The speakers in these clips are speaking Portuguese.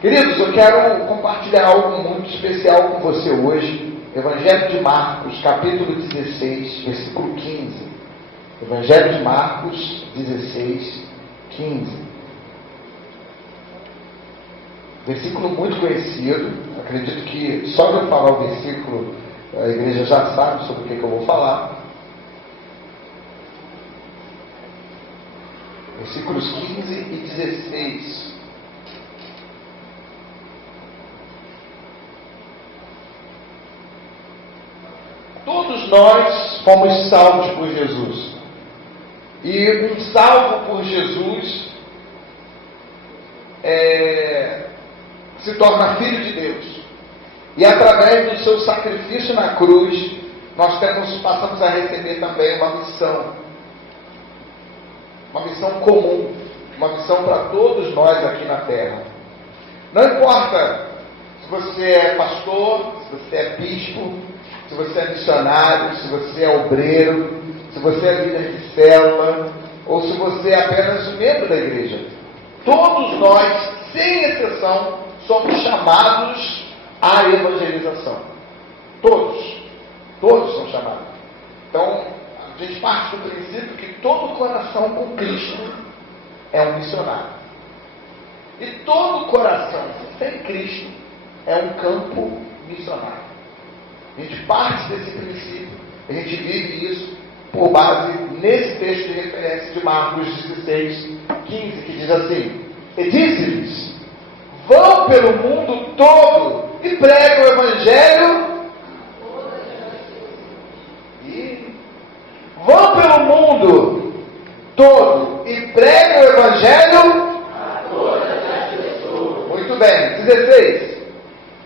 Queridos, eu quero compartilhar algo muito especial com você hoje. Evangelho de Marcos, capítulo 16, versículo 15. Evangelho de Marcos 16, 15. Versículo muito conhecido. Acredito que só de eu falar o versículo, a igreja já sabe sobre o que eu vou falar. Versículos 15 e 16. Todos nós fomos salvos por Jesus. E um salvo por Jesus se torna filho de Deus. E através do seu sacrifício na cruz, nós passamos a receber também uma missão. Uma missão comum. Uma missão para todos nós aqui na terra. Não importa se você é pastor, se você é bispo, se você é missionário, se você é obreiro, se você é líder de célula, ou se você é apenas um membro da igreja. Todos nós, sem exceção, somos chamados à evangelização. Todos são chamados. Então, a gente parte do princípio que todo coração com Cristo é um missionário. E todo coração sem Cristo é um campo missionário. A gente parte desse princípio, a gente vive isso por base nesse texto de referência de Marcos 16, 15, que diz assim: e disse-lhes: vão pelo mundo todo e pregam o Evangelho. E vão pelo mundo todo e pregam o Evangelho a todas as pessoas. Muito bem. 16.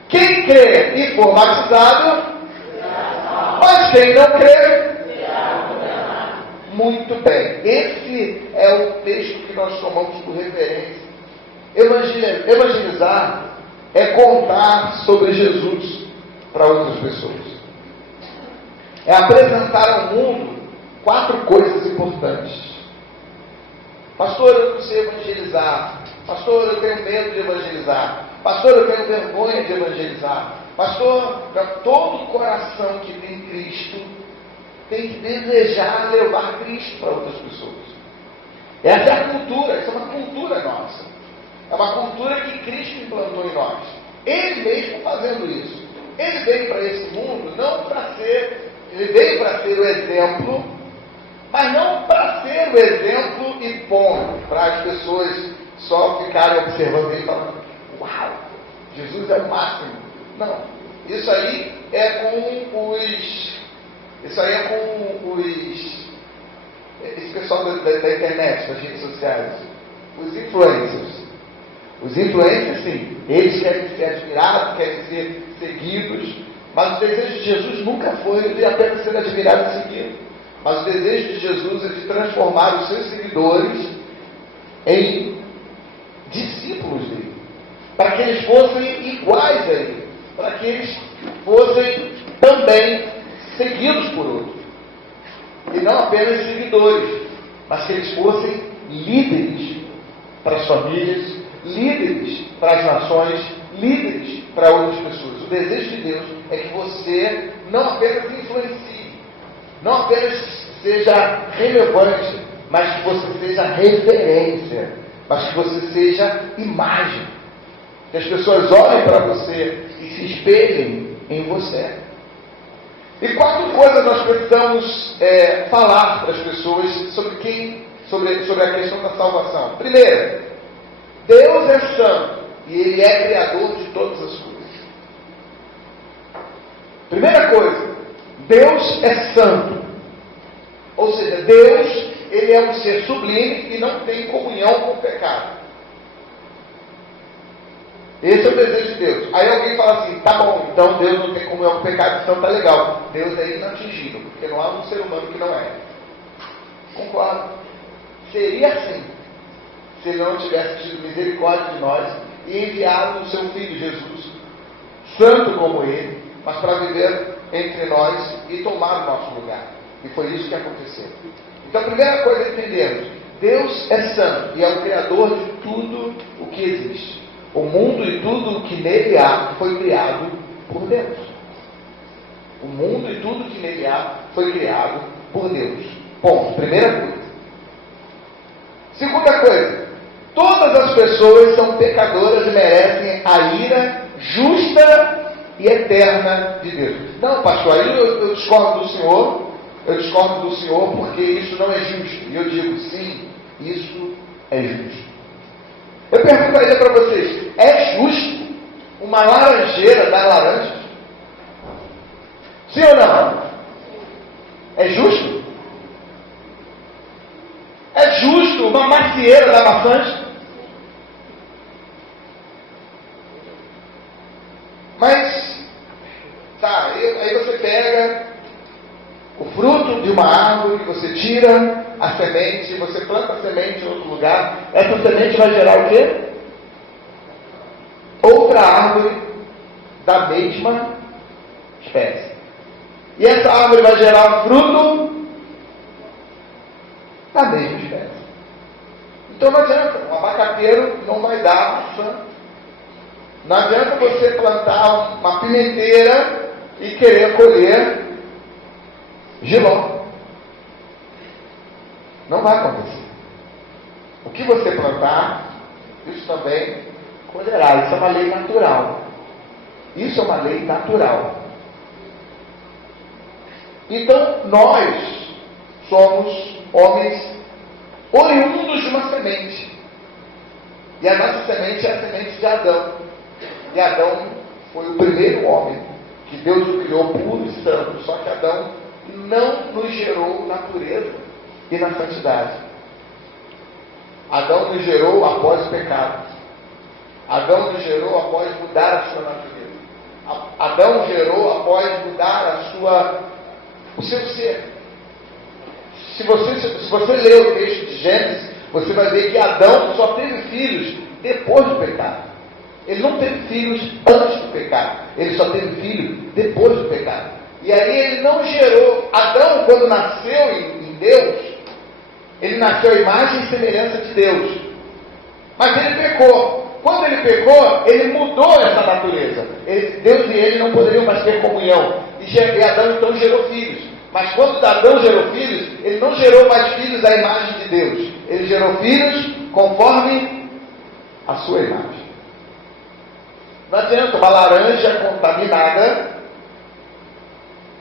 Quem crê e for batizado, mas quem não crê, muito bem. Esse é o texto que nós tomamos por referência. Evangelizar é contar sobre Jesus para outras pessoas. É apresentar ao mundo 4 coisas importantes. Pastor, eu não sei evangelizar. Pastor, eu tenho medo de evangelizar. Pastor, eu tenho vergonha de evangelizar. Pastor, todo coração que tem Cristo tem que desejar levar Cristo para outras pessoas. Essa é a cultura, essa é uma cultura nossa. É uma cultura que Cristo implantou em nós. Ele mesmo fazendo isso. Ele veio para esse mundo não para ser, ele veio para ser o exemplo, mas não para ser o exemplo e ponto, para as pessoas só ficarem observando ele e falando: uau, Jesus é o máximo. Não, isso aí é com esse pessoal da internet, das redes sociais, os influencers. Os influencers, sim, eles querem ser admirados, querem ser seguidos, mas o desejo de Jesus nunca foi de apenas ser admirado e seguido. Mas o desejo de Jesus é de transformar os seus seguidores em discípulos dele, para que eles fossem iguais a ele, para que eles fossem também seguidos por outros. E não apenas seguidores, mas que eles fossem líderes para as famílias, líderes para as nações, líderes para outras pessoas. O desejo de Deus é que você não apenas influencie, não apenas seja relevante, mas que você seja referência, mas que você seja imagem. Que as pessoas olhem para você e se espelhem em você. E 4 coisas nós precisamos falar para as pessoas sobre a questão da salvação. Primeiro, Deus é santo e Ele é criador de todas as coisas. Primeira coisa, Deus é santo. Ou seja, Deus, Ele é um ser sublime e não tem comunhão com o pecado. Esse é o desejo de Deus. Aí alguém fala assim: tá bom, então Deus não tem comunhão com o pecado, então tá legal. Deus é inatingível, porque não há um ser humano que não é. Concordo. Seria assim, se Ele não tivesse tido misericórdia de nós e enviado o seu Filho Jesus, santo como Ele, mas para viver entre nós e tomar o nosso lugar. E foi isso que aconteceu. Então a primeira coisa é entendermos: Deus é santo e é o Criador de tudo o que existe. O mundo e tudo o que nele há foi criado por Deus. O mundo e tudo o que nele há foi criado por Deus. Ponto. Primeira coisa. Segunda coisa: todas as pessoas são pecadoras e merecem a ira justa e eterna de Deus. Não, pastor, aí eu discordo do Senhor. Eu discordo do Senhor porque isso não é justo. E eu digo, sim, isso é justo. Eu perguntaria para vocês: é justo uma laranjeira dar laranjas? Sim ou não? É justo? É justo uma macieira dar maçãs? Mas, tá, aí você pega o fruto de uma árvore, você tira a semente, você planta a semente em outro lugar, essa semente vai gerar o quê? Outra árvore da mesma espécie. E essa árvore vai gerar fruto da mesma espécie. Então não adianta, um abacateiro não vai dar maçã. Não adianta você plantar uma pimenteira e querer colher giló. Não vai acontecer. O que você plantar, isso também colherá. Isso é uma lei natural. Isso é uma lei natural. Então, nós somos homens oriundos de uma semente. E a nossa semente é a semente de Adão. E Adão foi o primeiro homem que Deus o criou puro e santo. Só que Adão não nos gerou na pureza e na santidade. Adão nos gerou após o pecado. Adão nos gerou após mudar a sua natureza. Adão gerou após mudar o seu ser. Se você ler o texto de Gênesis, você vai ver que Adão só teve filhos depois do pecado. Ele não teve filhos antes do pecado. Ele só teve filho depois do pecado. E aí ele não gerou. Adão, quando nasceu em Deus, ele nasceu à imagem e semelhança de Deus. Mas ele pecou. Quando ele pecou, ele mudou essa natureza. Deus e ele não poderiam mais ter comunhão. E Adão então gerou filhos. Mas quando Adão gerou filhos, ele não gerou mais filhos à imagem de Deus. Ele gerou filhos conforme a sua imagem. Não adianta uma laranja contaminada,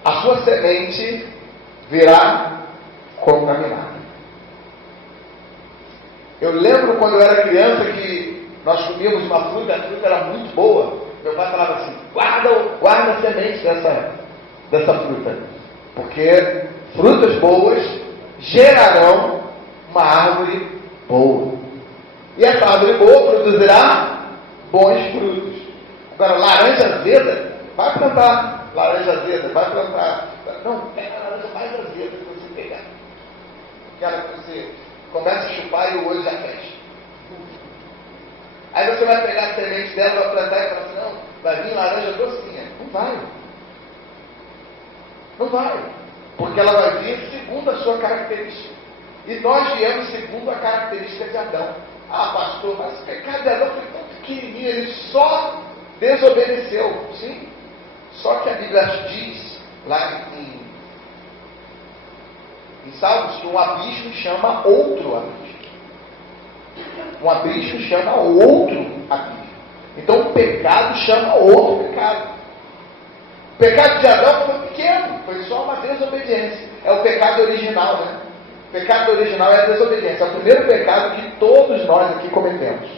a sua semente virá contaminada. Eu lembro quando eu era criança que nós comíamos uma fruta, a fruta era muito boa. Meu pai falava assim: guarda a semente dessa fruta, porque frutas boas gerarão uma árvore boa. E essa árvore boa produzirá bons frutos. Agora, laranja azeda, vai plantar laranja azeda, vai plantar. Não, pega a laranja mais azeda que você pegar. Aquela que você começa a chupar e o olho já fecha. Aí você vai pegar a semente dela, vai plantar e falar assim: não, vai vir laranja docinha. Não vai. Não vai. Porque ela vai vir segundo a sua característica. E nós viemos segundo a característica de Adão. Ah, pastor, mas o pecado de Adão foi tão pequenininho, ele só desobedeceu. Sim. Só que a Bíblia diz, lá em Salmos, que um abismo chama outro abismo. Um abismo chama outro abismo. Então o pecado chama outro pecado. O pecado de Adão foi pequeno, foi só uma desobediência. É o pecado original, né? O pecado original é a desobediência. É o primeiro pecado que todos nós aqui cometemos.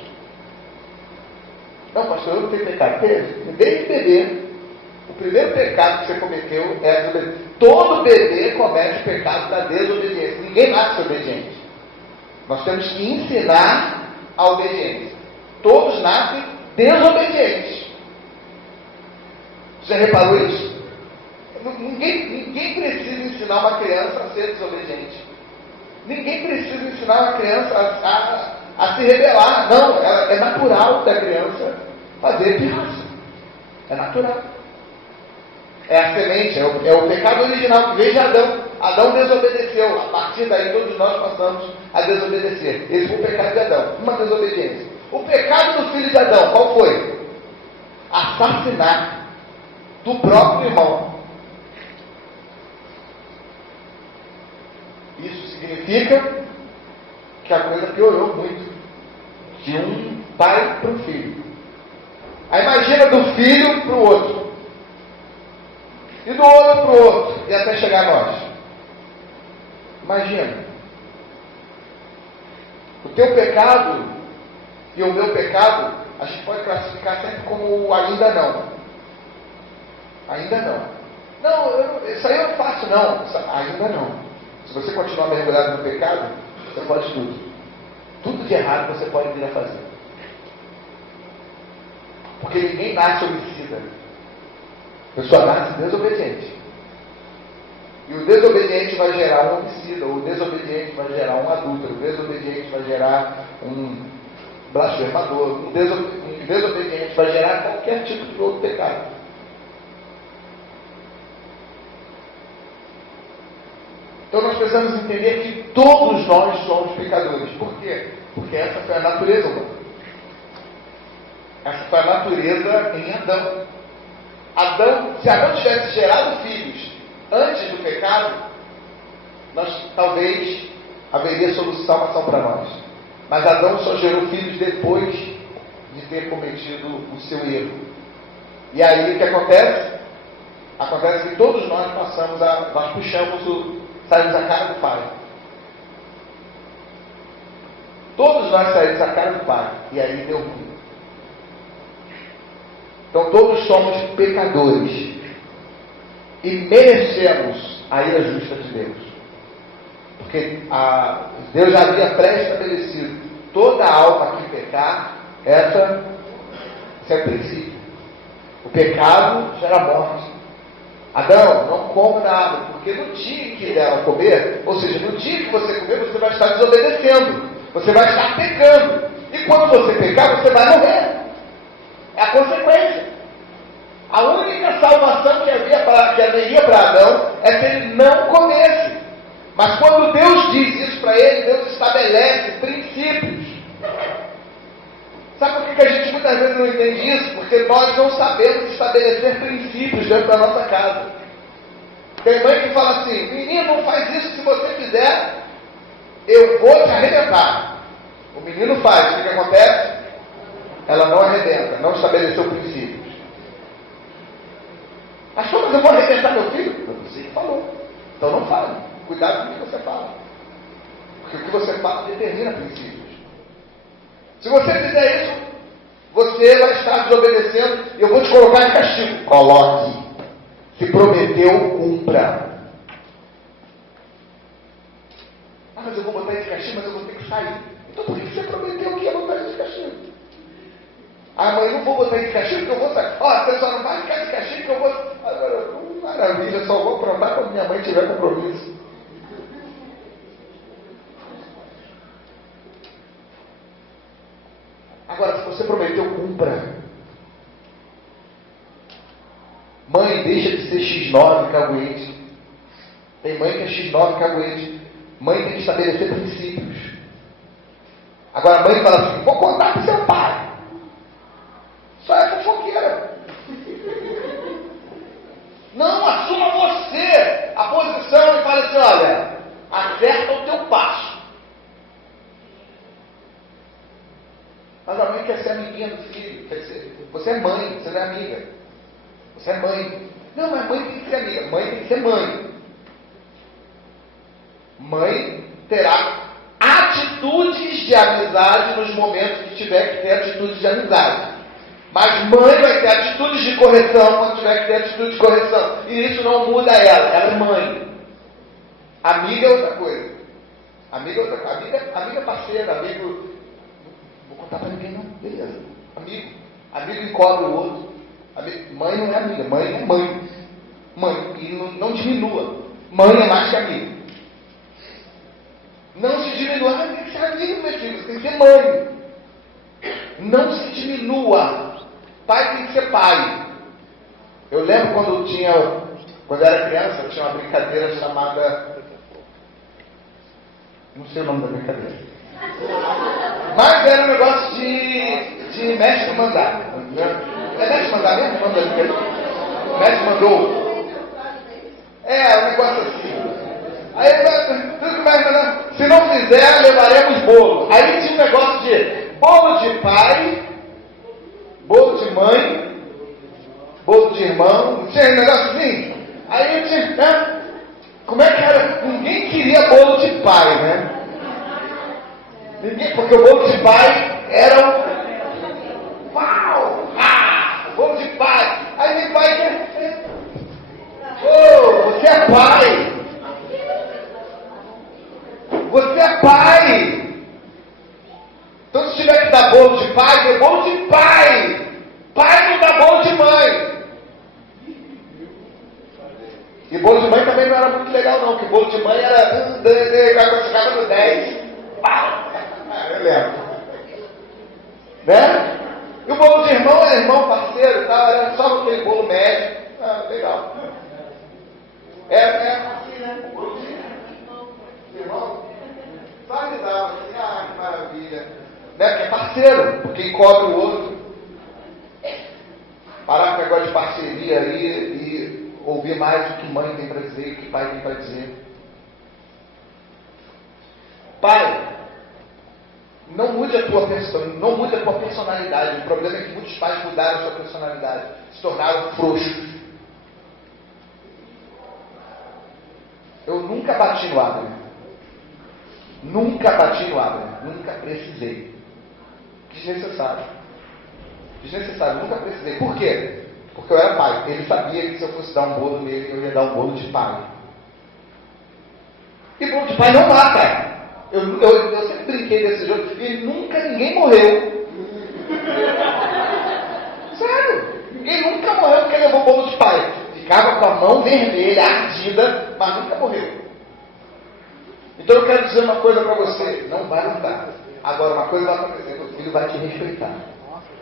Não, pastor, eu não tenho pecado. Desde bebê, o primeiro pecado que você cometeu é a desobediência. Todo bebê comete o pecado da desobediência. Ninguém nasce obediente. Nós temos que ensinar a obediência. Todos nascem desobedientes. Você reparou isso? Ninguém precisa ensinar uma criança a ser desobediente. Ninguém precisa ensinar uma criança a se rebelar. Não, é natural da criança fazer pirraça. É natural. É a semente, é o pecado original que veio de Adão. Adão desobedeceu. A partir daí, todos nós passamos a desobedecer. Esse foi o pecado de Adão, uma desobediência. O pecado do filho de Adão, qual foi? Assassinar do próprio irmão. Isso significa que a coisa piorou muito. De um pai para o filho. Aí imagina do filho para o outro. E do outro para o outro. E até chegar a nós. Imagina. O teu pecado e o meu pecado, a gente pode classificar sempre como ainda não. Ainda não. Não, isso aí eu não faço não. Ainda não. Se você continuar mergulhado no pecado, você pode tudo. Tudo de errado você pode vir a fazer. Porque ninguém nasce homicida. A pessoa nasce desobediente. E o desobediente vai gerar um homicida. O desobediente vai gerar um adúltero. O desobediente vai gerar um blasfemador. Um desobediente vai gerar qualquer tipo de outro pecado. Então nós precisamos entender que todos nós somos pecadores. Por quê? Porque essa foi a natureza humana. Essa foi a natureza em Adão. Se Adão tivesse gerado filhos antes do pecado, talvez haveria solução para nós. Mas Adão só gerou filhos depois de ter cometido o seu erro. E aí o que acontece? Acontece que todos nós nós puxamos saímos a cara do Pai. Todos nós saímos a cara do Pai. E aí deu ruim. Então todos somos pecadores. E merecemos a ira justa de Deus. Porque Deus já havia pré-estabelecido. Toda alma que pecar, esse é o princípio. O pecado gera morte. Adão, não coma da árvore, porque no dia que dela comer, ou seja, no dia que você comer, você vai estar desobedecendo, você vai estar pecando, e quando você pecar, você vai morrer. É a consequência. A única salvação que haveria para Adão é se ele não comesse. Mas quando Deus diz isso para ele, Deus estabelece princípios. Sabe por que a gente muitas vezes não entende isso? Porque nós não sabemos estabelecer princípios dentro da nossa casa. Tem mãe que fala assim: menino, não faz isso, se você fizer, eu vou te arrebentar. O menino faz, o que acontece? Ela não arrebenta, não estabeleceu princípios. Achou, mas eu vou arrebentar meu filho? Você que falou. Então não fale. Cuidado com o que você fala. Porque o que você fala determina princípios. Se você fizer isso, você vai estar desobedecendo e eu vou te colocar em castigo. Coloque. Se prometeu, cumpra. Mas eu vou botar ele de castigo, mas eu vou ter que sair. Então por que você prometeu que ia botar ele de castigo? Mas eu não vou botar ele de castigo porque eu vou sair. Você só não vai ficar de castigo que eu vou... Agora, maravilha, só vou aprontar quando minha mãe tiver compromisso. Agora, se você prometeu, cumpra. Mãe, deixa de ser X9 caguete. Tem mãe que é X9 caguete. Mãe tem que estabelecer princípios. Agora a mãe fala assim: vou contar para o seu pai. Só é fofoqueira. Não, assuma você a posição e fala assim: olha, acerta o teu passo. Mas a mãe quer ser amiguinha do filho. Quer dizer, você é mãe, você não é amiga. Você é mãe. Não, mas mãe tem que ser amiga. Mãe tem que ser mãe. Mãe terá atitudes de amizade nos momentos que tiver que ter atitudes de amizade. Mas mãe vai ter atitudes de correção quando tiver que ter atitude de correção. E isso não muda ela. Ela é mãe. Amiga é outra coisa. Amiga é outra coisa. Amiga parceira, amigo... Vou contar para ninguém não. Beleza. Amigo encobre o outro. Mãe não é amiga. Mãe é mãe. Mãe. E não diminua. Mãe é mais que amiga. Não se diminua. Tem que ser amigo, meu filho. Você tem que ser mãe. Não se diminua. Pai tem que ser pai. Eu lembro quando eu era criança, tinha uma brincadeira chamada Não sei o nome da brincadeira. Mas era um negócio de mestre mandar. É mestre mandar mesmo? O nome da brincadeira? Mestre mandou. Um negócio assim. Aí, se não fizer, levaremos bolo. Aí tinha um negócio de bolo de pai, bolo de mãe, bolo de irmão. Não tinha um negócio assim? Aí tinha, como é que era? Ninguém queria bolo de pai, né? Ninguém, porque o bolo de pai era um pau! Bolo de pai! Aí meu pai quer. Você é pai! Você é pai! Então se tiver que dar bolo de pai, é bolo de pai! Pai não dá bolo de mãe! E bolo de mãe também não era muito legal não, porque bolo de mãe era quando chegava no 10. Eu lembro. Né? E o bolo de irmão era irmão parceiro e tal, era só aquele bolo médio. Legal. Assim, né? O bolo de irmão. Só me dava assim, que maravilha. Né? Porque é parceiro, porque encobre o outro. Parar com o negócio de parceria aí e ouvir mais o que mãe tem para dizer e o que pai tem para dizer. Pai, não mude a tua personalidade. O problema é que muitos pais mudaram a sua personalidade, se tornaram frouxos. Eu nunca bati no Abner. Nunca precisei. Desnecessário, nunca precisei. Por quê? Porque eu era pai. Ele sabia que se eu fosse dar um bolo nele, eu ia dar um bolo de pai. E bolo de pai não mata. Eu sempre brinquei desse jogo e nunca ninguém morreu. Sério, ninguém nunca morreu porque levou bolo de pai. Ficava com a mão vermelha, ardida, mas nunca morreu. Então eu quero dizer uma coisa para você, não vai lutar. Agora uma coisa vai acontecer, teu filho vai te respeitar,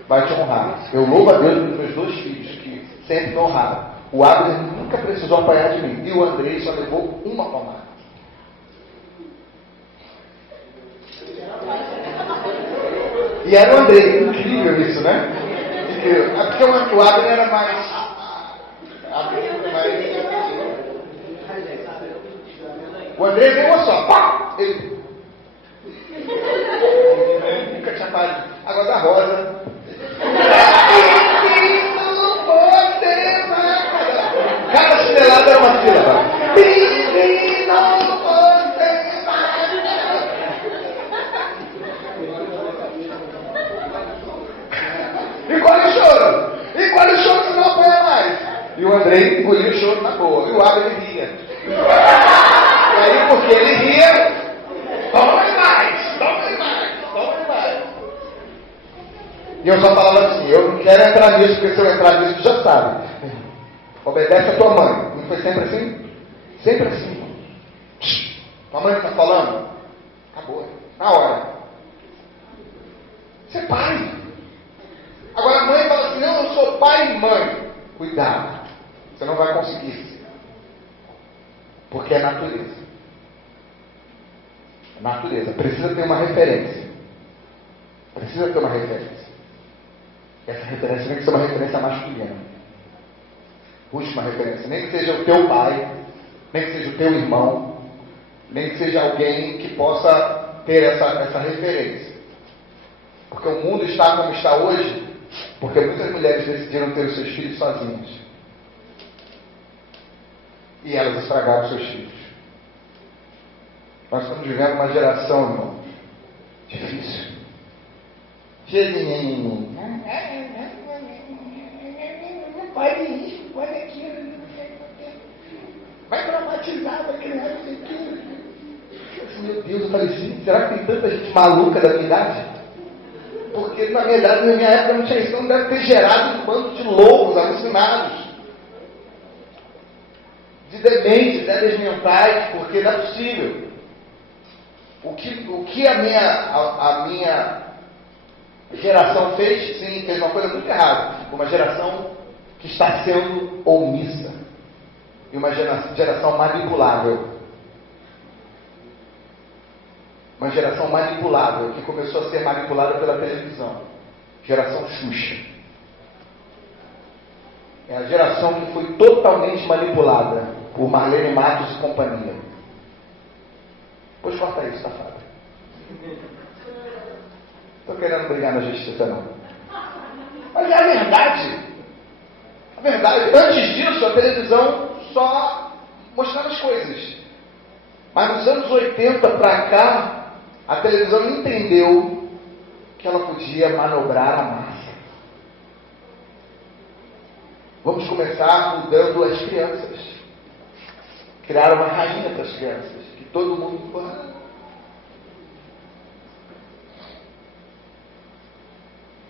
vai te honrar. Eu louvo a Deus pelos meus 2 filhos que sempre me honraram. O Abner nunca precisou apanhar de mim e o Andrei só levou uma palmada. E era o Andrei, incrível isso, né? Incrível. É porque o Abner era mais. O André veio uma só. Pá! Ele. Nunca tinha parido. Agora da Rosa. Cada chinelada era uma sílaba. E qual é o choro? Que não apanha mais? E o André engolia o choro na boa. E o Abner ria. E aí, porque ele ria, tome mais. E eu só falava assim, eu não quero entrar nisso, porque se eu entrar nisso, tu já sabe. Obedece a tua mãe. Não foi sempre assim? Sempre assim. Tua mãe está falando? Acabou. Na hora. Você é pai. Agora a mãe fala assim, não, eu sou pai e mãe. Cuidado. Você não vai conseguir. Porque é natureza. Precisa ter uma referência. Essa referência tem que ser uma referência masculina. Busque uma referência. Nem que seja o teu pai, nem que seja o teu irmão, nem que seja alguém que possa ter essa referência. Porque o mundo está como está hoje, porque muitas mulheres decidiram ter os seus filhos sozinhas. E elas estragaram os seus filhos. Nós estamos vivendo uma geração, irmãos, difícil. Não pode isso, não pode aquilo, vai traumatizar, vai criar isso aquilo. Meu Deus, eu falei assim, será que tem tanta gente maluca da minha idade? Porque na minha idade, na minha época, não tinha isso, não deve ter gerado um bando de loucos, alucinados. De dementes, débeis mentais, porque não é possível. O que a minha geração fez, sim, fez uma coisa muito errada. Uma geração que está sendo omissa. E uma geração manipulável. Uma geração manipulada, que começou a ser manipulada pela televisão. Geração Xuxa. É a geração que foi totalmente manipulada por Marlene Matos e companhia. Pois corta isso, safado. Estou querendo brigar na justiça, não. Mas é a verdade. A verdade. Antes disso, a televisão só mostrava as coisas. Mas nos anos 80 para cá, a televisão entendeu que ela podia manobrar a massa. Vamos começar mudando as crianças. Criar uma rainha para as crianças, que todo mundo...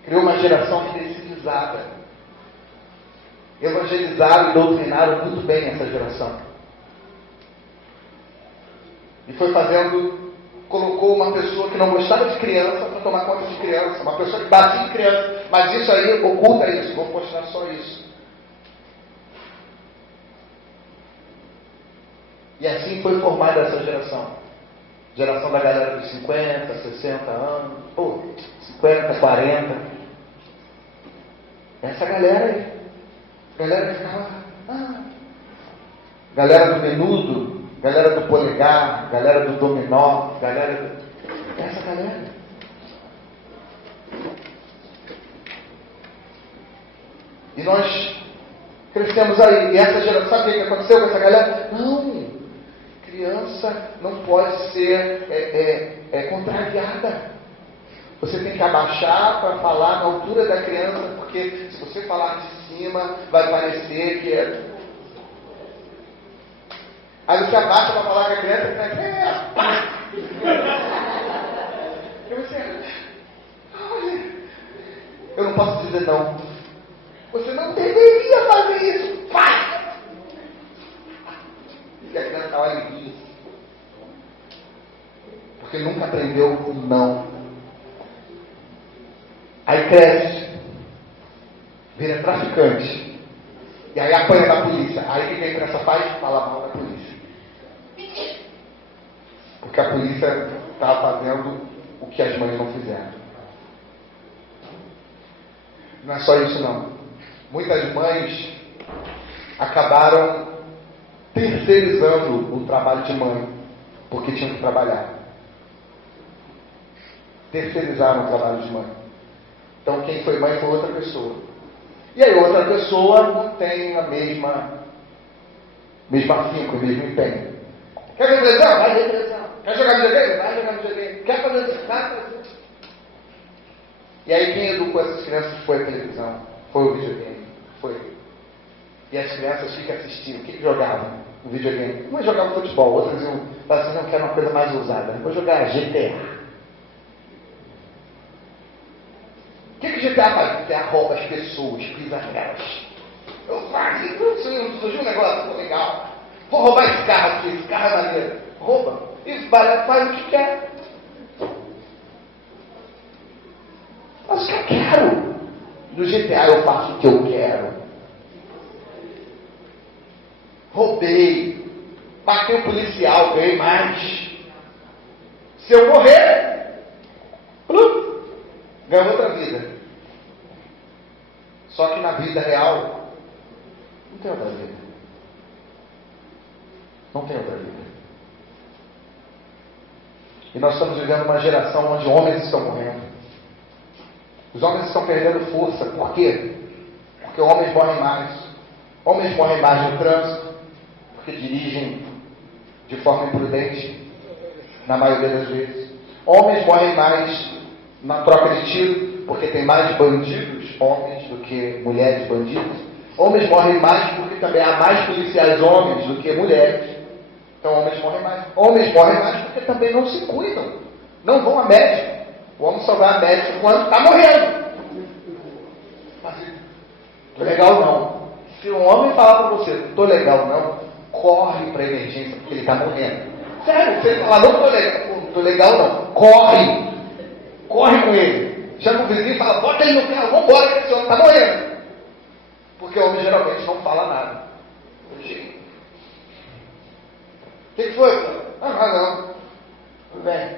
Criou uma geração flexibilizada. Evangelizaram e doutrinaram muito bem essa geração. E foi fazendo, colocou uma pessoa que não gostava de criança para tomar conta de criança, uma pessoa que batia em criança, mas isso aí oculta isso, vou mostrar só isso. E assim foi formada essa geração. Geração da galera dos 50, 60 anos, 50, 40. Essa galera aí. Galera que ficava... Galera do menudo, galera do polegar, galera do dominó, galera do... Essa galera. E nós crescemos aí. E essa geração, sabe o que aconteceu com essa galera? Não. Criança não pode ser contrariada. Você tem que abaixar para falar na altura da criança, porque se você falar de cima, vai parecer que é... Aí você abaixa para falar com a criança, eu não posso dizer não. Você não deveria fazer isso. Faz! E a criança olha isso. Porque nunca aprendeu o não. Aí cresce. Vira traficante. E aí apanha da polícia. Aí o que a criança faz? Fala mal da polícia. Porque a polícia está fazendo o que as mães não fizeram. Não é só isso não. Muitas mães acabaram terceirizando o trabalho de mãe, porque tinham que trabalhar. Terceirizaram o trabalho de mãe. Então quem foi mãe foi outra pessoa. E aí outra pessoa não tem a mesma afinco, o mesmo empenho. Quer ver televisão? Vai ver televisão. Quer jogar videogame? Vai jogar videogame. Quer fazer isso? Vai fazer. E aí quem educou essas crianças foi a televisão, foi o videogame, foi. E as crianças ficam assistindo. O que jogavam no videogame? Umas jogavam futebol, outras iam assim, não quero uma coisa mais ousada. Vou jogar GTA. O que GTA faz? GTA rouba as pessoas, pisa nelas. Eu faço, surgiu um negócio legal. Vou roubar esse carro aqui, esse carro é maneiro. Rouba. Isso, faz o que quer. Faz o que eu quero. No GTA eu faço o que eu quero. Roubei. Matei um policial, ganhei mais. Se eu morrer, ganho outra vida. Só que na vida real, não tem outra vida. Não tem outra vida. E nós estamos vivendo uma geração onde homens estão morrendo. Os homens estão perdendo força. Por quê? Porque homens morrem mais. Homens morrem mais no trânsito, porque dirigem de forma imprudente, na maioria das vezes. Homens morrem mais na troca de tiro, porque tem mais bandidos, homens, do que mulheres bandidas. Homens morrem mais porque também há mais policiais homens do que mulheres. Então homens morrem mais. Homens morrem mais porque também não se cuidam. Não vão a médico. O homem só vai a médico quando está morrendo. Mas, tô legal não. Se um homem falar para você, tô legal não, corre para a emergência porque ele está morrendo. Sério, se ele falar, não tô legal não, corre. Corre com ele. Chama o vizinho e fala, bota ele no carro, vambora que esse homem está morrendo. Porque o homem geralmente não fala nada. O que foi? Não. Tudo bem.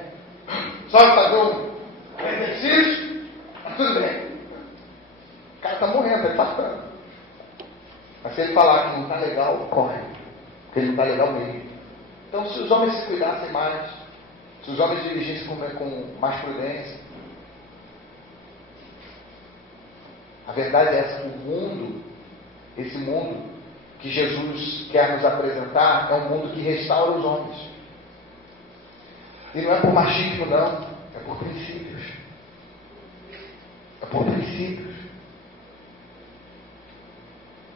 só fazer um exercício, tá tudo bem. O cara está morrendo, ele está ficando. Mas se ele falar que não está legal, corre. Porque ele não está legal mesmo. Então, se os homens se cuidassem mais, se os homens dirigissem com mais prudência, a verdade é essa, esse mundo que Jesus quer nos apresentar, é um mundo que restaura os homens. E não é por machismo, não, é por princípios. É por princípios.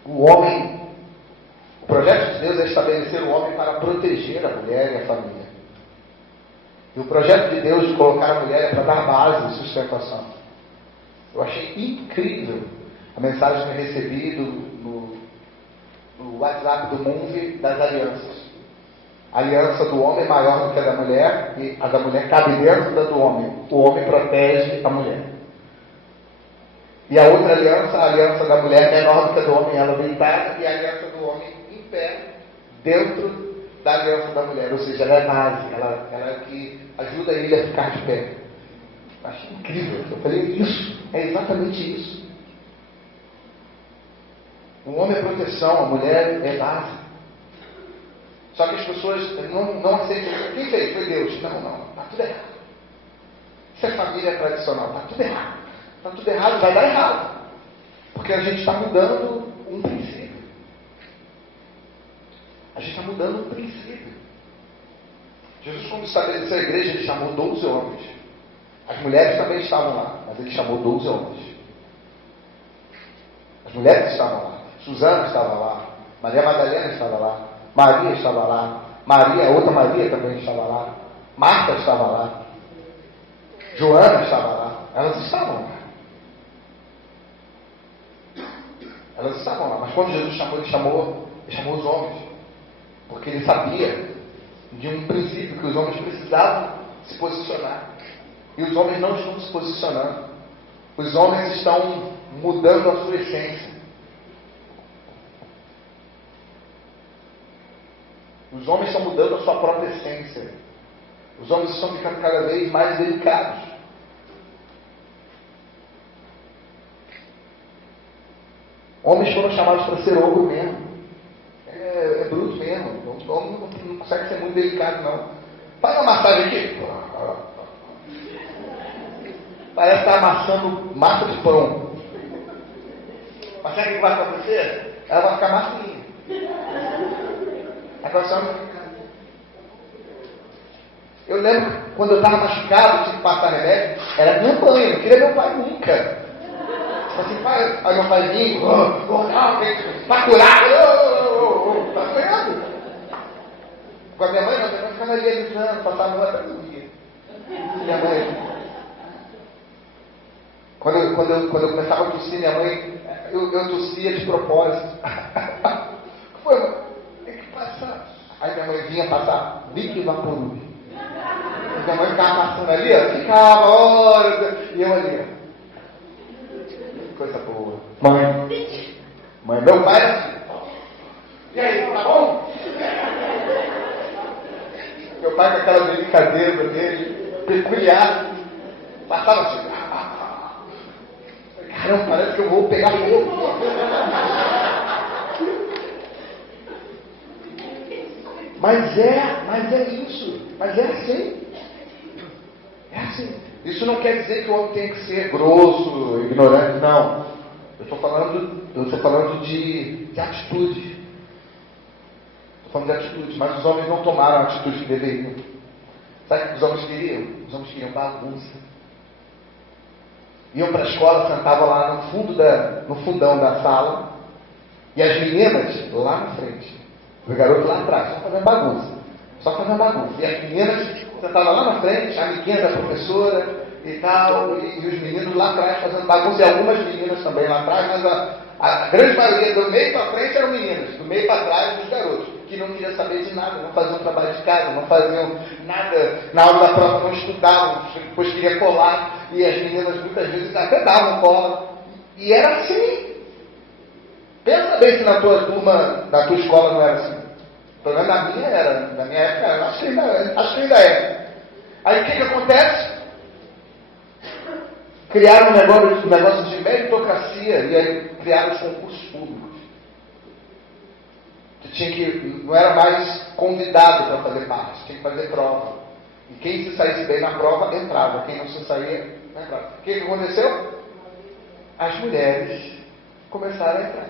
O projeto de Deus é estabelecer o homem para proteger a mulher e a família. E o projeto de Deus de colocar a mulher é para dar base e sustentação. Eu achei incrível a mensagem que eu recebi no WhatsApp do Move das alianças. A aliança do homem é maior do que a da mulher, e a da mulher cabe dentro da do homem. O homem protege a mulher. E a outra aliança, a aliança da mulher menor do que a do homem, ela deitada, e a aliança do homem em pé, dentro da aliança da mulher. Ou seja, ela é base, ela é que ajuda ele a ficar de pé. Eu achei incrível. Eu falei, isso, é exatamente isso. O homem é proteção, a mulher é base. Só que as pessoas não aceitam. Quem fez? Foi Deus. Não, está tudo errado. Isso é família tradicional, está tudo errado. Está tudo errado, vai dar errado. Porque a gente está mudando um princípio. A gente está mudando um princípio. Jesus, quando estabeleceu a igreja, ele chamou 12 homens. As mulheres também estavam lá, mas ele chamou 12 homens. As mulheres estavam lá. Susana estava lá. Maria Madalena estava lá. Maria estava lá. Maria, outra Maria também estava lá. Marta estava lá. Joana estava lá. Elas estavam lá. Elas estavam lá. Mas quando Jesus chamou, ele chamou os homens. Porque ele sabia de um princípio que os homens precisavam se posicionar. E os homens não estão se posicionando. Os homens estão mudando a sua essência. Os homens estão mudando a sua própria essência. Os homens estão ficando cada vez mais delicados. Homens foram chamados para ser ogro mesmo. É bruto mesmo. O homem não consegue ser muito delicado, não. Faz uma massagem aqui. Parece estar amassando massa de pão. Mas sabe o que vai acontecer? Ela vai ficar massinha. Agora só não fica. Eu lembro quando eu estava machucado, tinha que passar remédio, era minha mãe, eu não queria meu pai nunca. Assim, pai, aí meu pai vinha, para curar, tá doendo. Com a minha mãe, não, minha mãe ficava ali alisando, passava a mão até no dia. Minha mãe. Quando eu começava a tossir, minha mãe, eu tossia de propósito. Foi, mãe? Tem que passar. Aí minha mãe vinha passar bico e vaporub. Minha mãe ficava passando ali, ó, ficava horas, e eu ali, ó. Coisa boa. Mãe, meu pai era assim. E aí, tá bom? Meu pai com aquela delicadeza dele, peculiar, passava assim. Caramba, parece que eu vou pegar fogo. Mas é isso. Mas é assim. É assim. Isso não quer dizer que o homem tem que ser grosso, ignorante, não. Eu estou falando de atitude. Estou falando de atitude, mas os homens não tomaram a atitude que deveriam. Sabe o que os homens queriam? Os homens queriam bagunça. Iam para a escola, sentavam lá no fundão da sala, e as meninas lá na frente. O garoto lá atrás, só fazendo bagunça. E as meninas sentavam lá na frente, a amiguinha da professora e tal, e os meninos lá atrás fazendo bagunça, e algumas meninas também lá atrás, mas a grande maioria do meio para frente eram meninas, do meio para trás os garotos, que não queriam saber de nada, não faziam trabalho de casa, não faziam nada, na hora da prova não estudavam, depois queriam colar, e as meninas muitas vezes até davam cola, e era assim. Pensa bem se na tua turma, na tua escola não era assim. Pelo menos na minha era, na minha época era, acho que ainda é. Aí o que acontece? criaram um negócio de meritocracia e aí criaram os concursos públicos. Não era mais convidado para fazer parte, tinha que fazer prova. E quem se saísse bem na prova, entrava. Quem não se saía, não entrava. O que aconteceu? As mulheres começaram a entrar.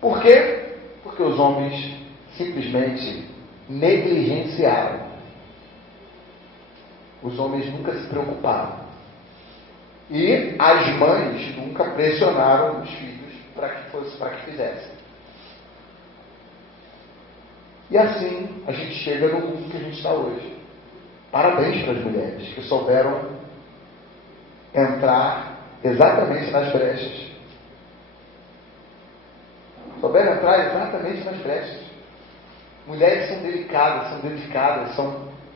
Por quê? Porque os homens simplesmente negligenciaram. Os homens nunca se preocuparam. E as mães nunca pressionaram os filhos para que fizessem. E assim a gente chega no mundo que a gente está hoje. Parabéns para as mulheres que souberam entrar exatamente nas brechas. Souberam entrar exatamente nas brechas. Mulheres são delicadas, são dedicadas,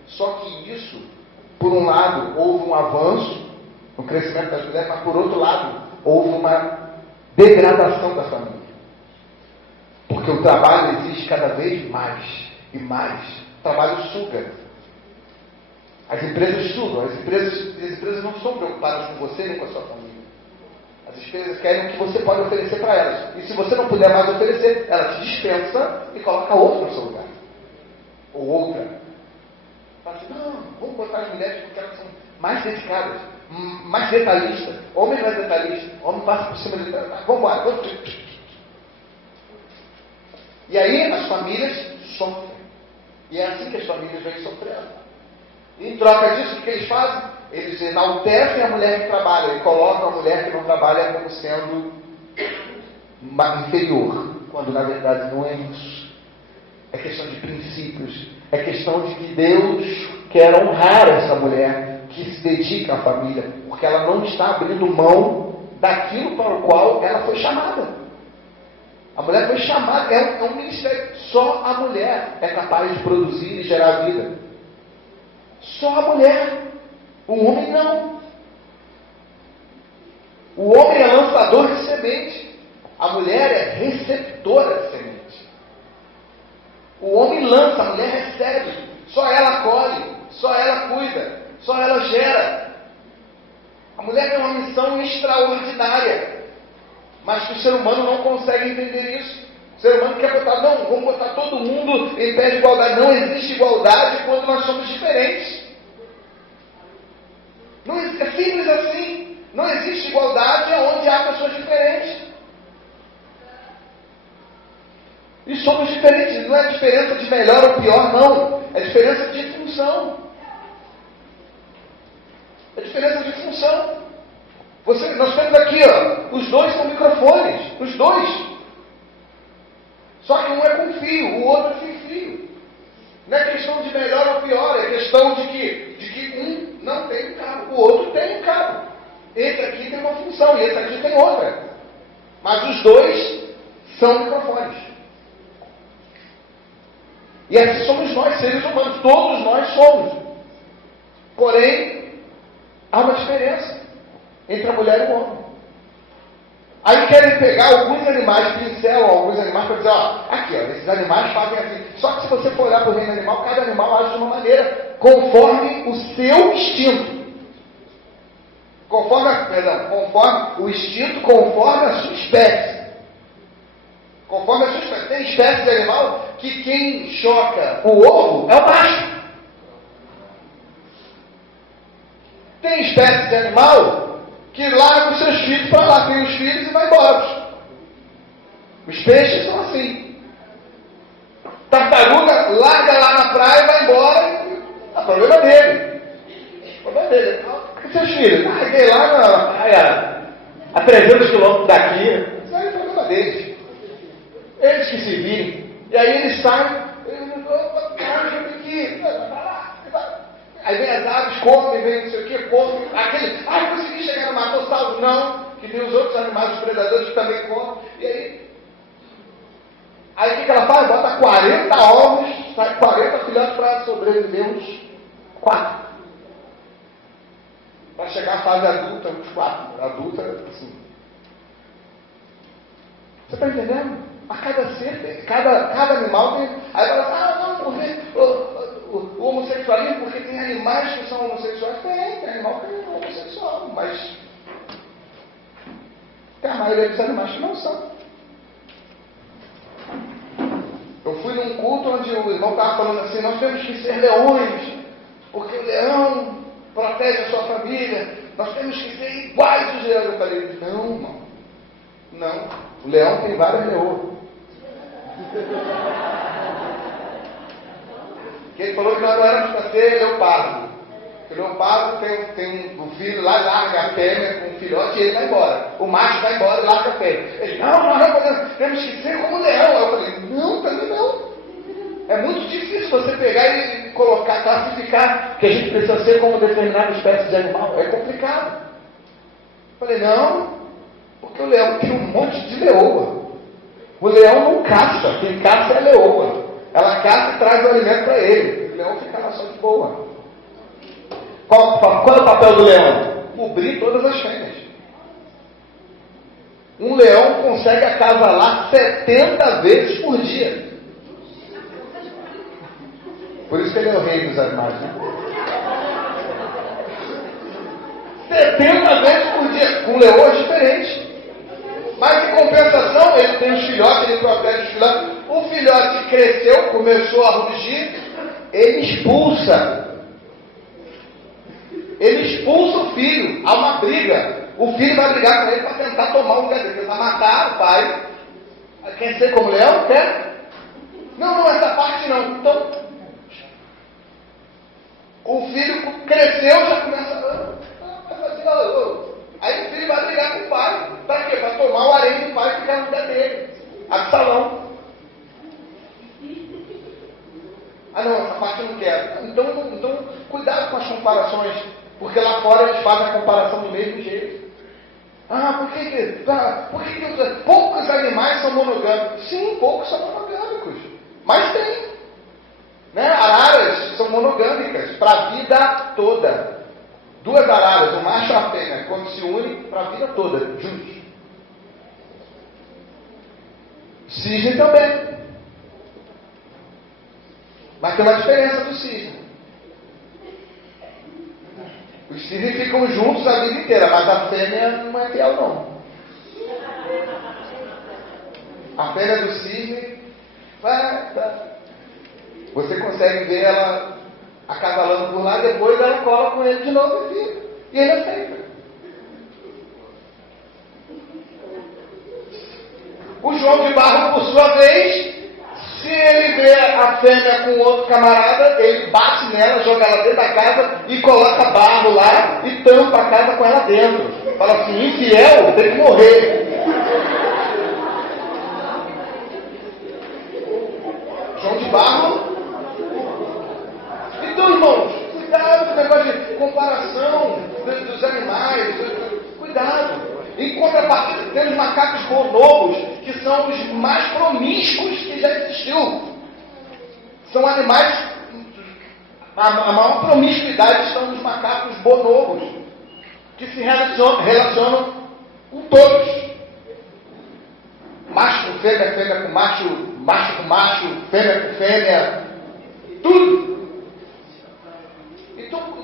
Só que isso, por um lado, houve um avanço no crescimento das mulheres, mas por outro lado, houve uma degradação da família. Porque o trabalho existe cada vez mais e mais. O trabalho suga. As empresas sugam. As empresas não estão preocupadas com você nem com a sua família. As empresas querem o que você pode oferecer para elas. E se você não puder mais oferecer, ela te dispensa e coloca outro no seu lugar. Ou outra. Fala assim, não, vamos botar as mulheres porque elas são mais dedicadas, mais detalhistas. Homem não é detalhista. Homem passa por cima de... Vamos embora. E aí as famílias sofrem. E é assim que as famílias vêm sofrendo. Em troca disso, o que eles fazem? Eles enaltecem a mulher que trabalha e colocam a mulher que não trabalha como sendo inferior, quando na verdade não é isso. É questão de princípios. É questão de que Deus quer honrar essa mulher que se dedica à família, porque ela não está abrindo mão daquilo para o qual ela foi chamada. A mulher foi chamada, é um ministério. Só a mulher é capaz de produzir e gerar vida. Só a mulher. O homem não. O homem é lançador de semente. A mulher é receptora de semente. O homem lança, a mulher recebe. Só ela colhe, só ela cuida, só ela gera. A mulher tem uma missão extraordinária. Mas que o ser humano não consegue entender isso. O ser humano quer botar, não, vamos botar todo mundo em pé de igualdade. Não existe igualdade quando nós somos diferentes. Não, é simples assim. Não existe igualdade onde há pessoas diferentes. E somos diferentes. Não é diferença de melhor ou pior, não. É diferença de função. É diferença de função. Nós temos aqui, ó, os dois com microfones. Os dois. Só que um é com fio, o outro é sem fio. Não é questão de melhor ou pior, é questão de que um não tem um cabo, o outro tem um cabo. Esse aqui tem uma função e esse aqui tem outra. Mas os dois são microfones. E assim somos nós, seres humanos. Todos nós somos. Porém, há uma diferença entre a mulher e o homem. Aí querem pegar alguns animais, pincelam alguns animais para dizer, aqui, esses animais fazem assim. Só que se você for olhar para o reino animal, cada animal age de uma maneira, conforme o seu instinto. Conforme o instinto, conforme a sua espécie. Conforme a sua espécie. Tem espécie de animal que quem choca o ovo é o macho. Tem espécie de animal que larga os seus filhos para lá, tem os filhos e vai embora. Os peixes são assim. Tartaruga larga lá na praia e vai embora. É problema dele. Problema dele. E seus filhos? Larguei lá na praia a 300 quilômetros daqui. Isso aí é problema deles. Eles que se virem. E aí eles saem. Cara, eu tenho que ir. Aí vem as aves, comem, vem não sei o que, comem. Consegui chegar no matossauro. Não, que tem os outros animais, os predadores que também comem. E aí o que ela faz? Bota 40 ovos, sai 40 filhotes para sobreviver uns 4. Para chegar à fase adulta, uns 4. Adulta, assim. Você está entendendo? A cada ser, cada animal tem. Aí ela fala, não, porque o homossexual homossexualismo porque tem animais que são homossexuais? Tem animal que é homossexual, mas tem a maioria dos animais que não são. Eu fui num culto onde o irmão estava falando assim, nós temos que ser leões, porque o leão protege a sua família, nós temos que ser iguais aos leões. Eu falei, não, irmão, não, o leão tem várias leoas. Ele falou que nós não éramos para ser leopardo. Porque o leopardo tem um filho lá, larga a fêmea com um filhote e ele vai embora. O macho vai embora e larga a fêmea. Ele, não, nós não podemos, temos que ser como o leão. Eu falei, não, também não. É muito difícil você pegar e colocar, classificar que a gente precisa ser como determinada espécie de animal. É complicado. Eu falei, não, porque o leão tem um monte de leoa. O leão não caça, quem caça é a leoa. Ela caça e traz o alimento para ele. O leão fica lá só de boa. Qual é o papel do leão? Cobrir todas as fêmeas. Um leão consegue acasalar 70 vezes por dia. Por isso que ele é o rei dos animais, né? 70 vezes por dia. Com leões diferentes. Mas em compensação, ele tem os filhotes, ele protege os filhotes. O filhote cresceu, começou a rugir, ele expulsa. Ele expulsa o filho. Há uma briga. O filho vai brigar com ele para tentar tomar o lugar dele. Tentar matar o pai. Quer ser como leão? Quer? Não, essa parte não. Então, o filho cresceu, já começa Aí o filho vai brigar com o pai. Para quê? Para tomar o harém do pai e ficar no lugar dele. Absalão. Ah não, essa parte eu não quero. Então, cuidado com as comparações. Porque lá fora eles fazem a comparação do mesmo jeito. Por que poucos animais são monogâmicos? Sim, poucos são monogâmicos. Mas tem. Né? Araras são monogâmicas para a vida toda. 2 araras, o macho e a fêmea, quando se unem para a vida toda, juntos. Cisne também. Mas tem uma diferença do cisne. Os cisnes ficam juntos a vida inteira, mas a fêmea não é fiel não. A fêmea do cisne você consegue ver ela acasalando por lá, depois ela cola com ele de novo e fica. E ele aceita. O João de Barro, por sua vez, se ele vê a fêmea com outro camarada, ele bate nela, joga ela dentro da casa e coloca barro lá e tampa a casa com ela dentro. Fala assim, infiel tem que morrer. João de Barro. Então, irmãos, cuidado com o negócio de comparação dos animais. Cuidado. Em contrapartida, temos macacos bonobos, que são os mais promíscuos que já existiu. São animais, a maior promiscuidade estão nos macacos bonobos, que se relacionam com todos. Macho com fêmea, fêmea com macho, macho com macho, fêmea com fêmea, tudo.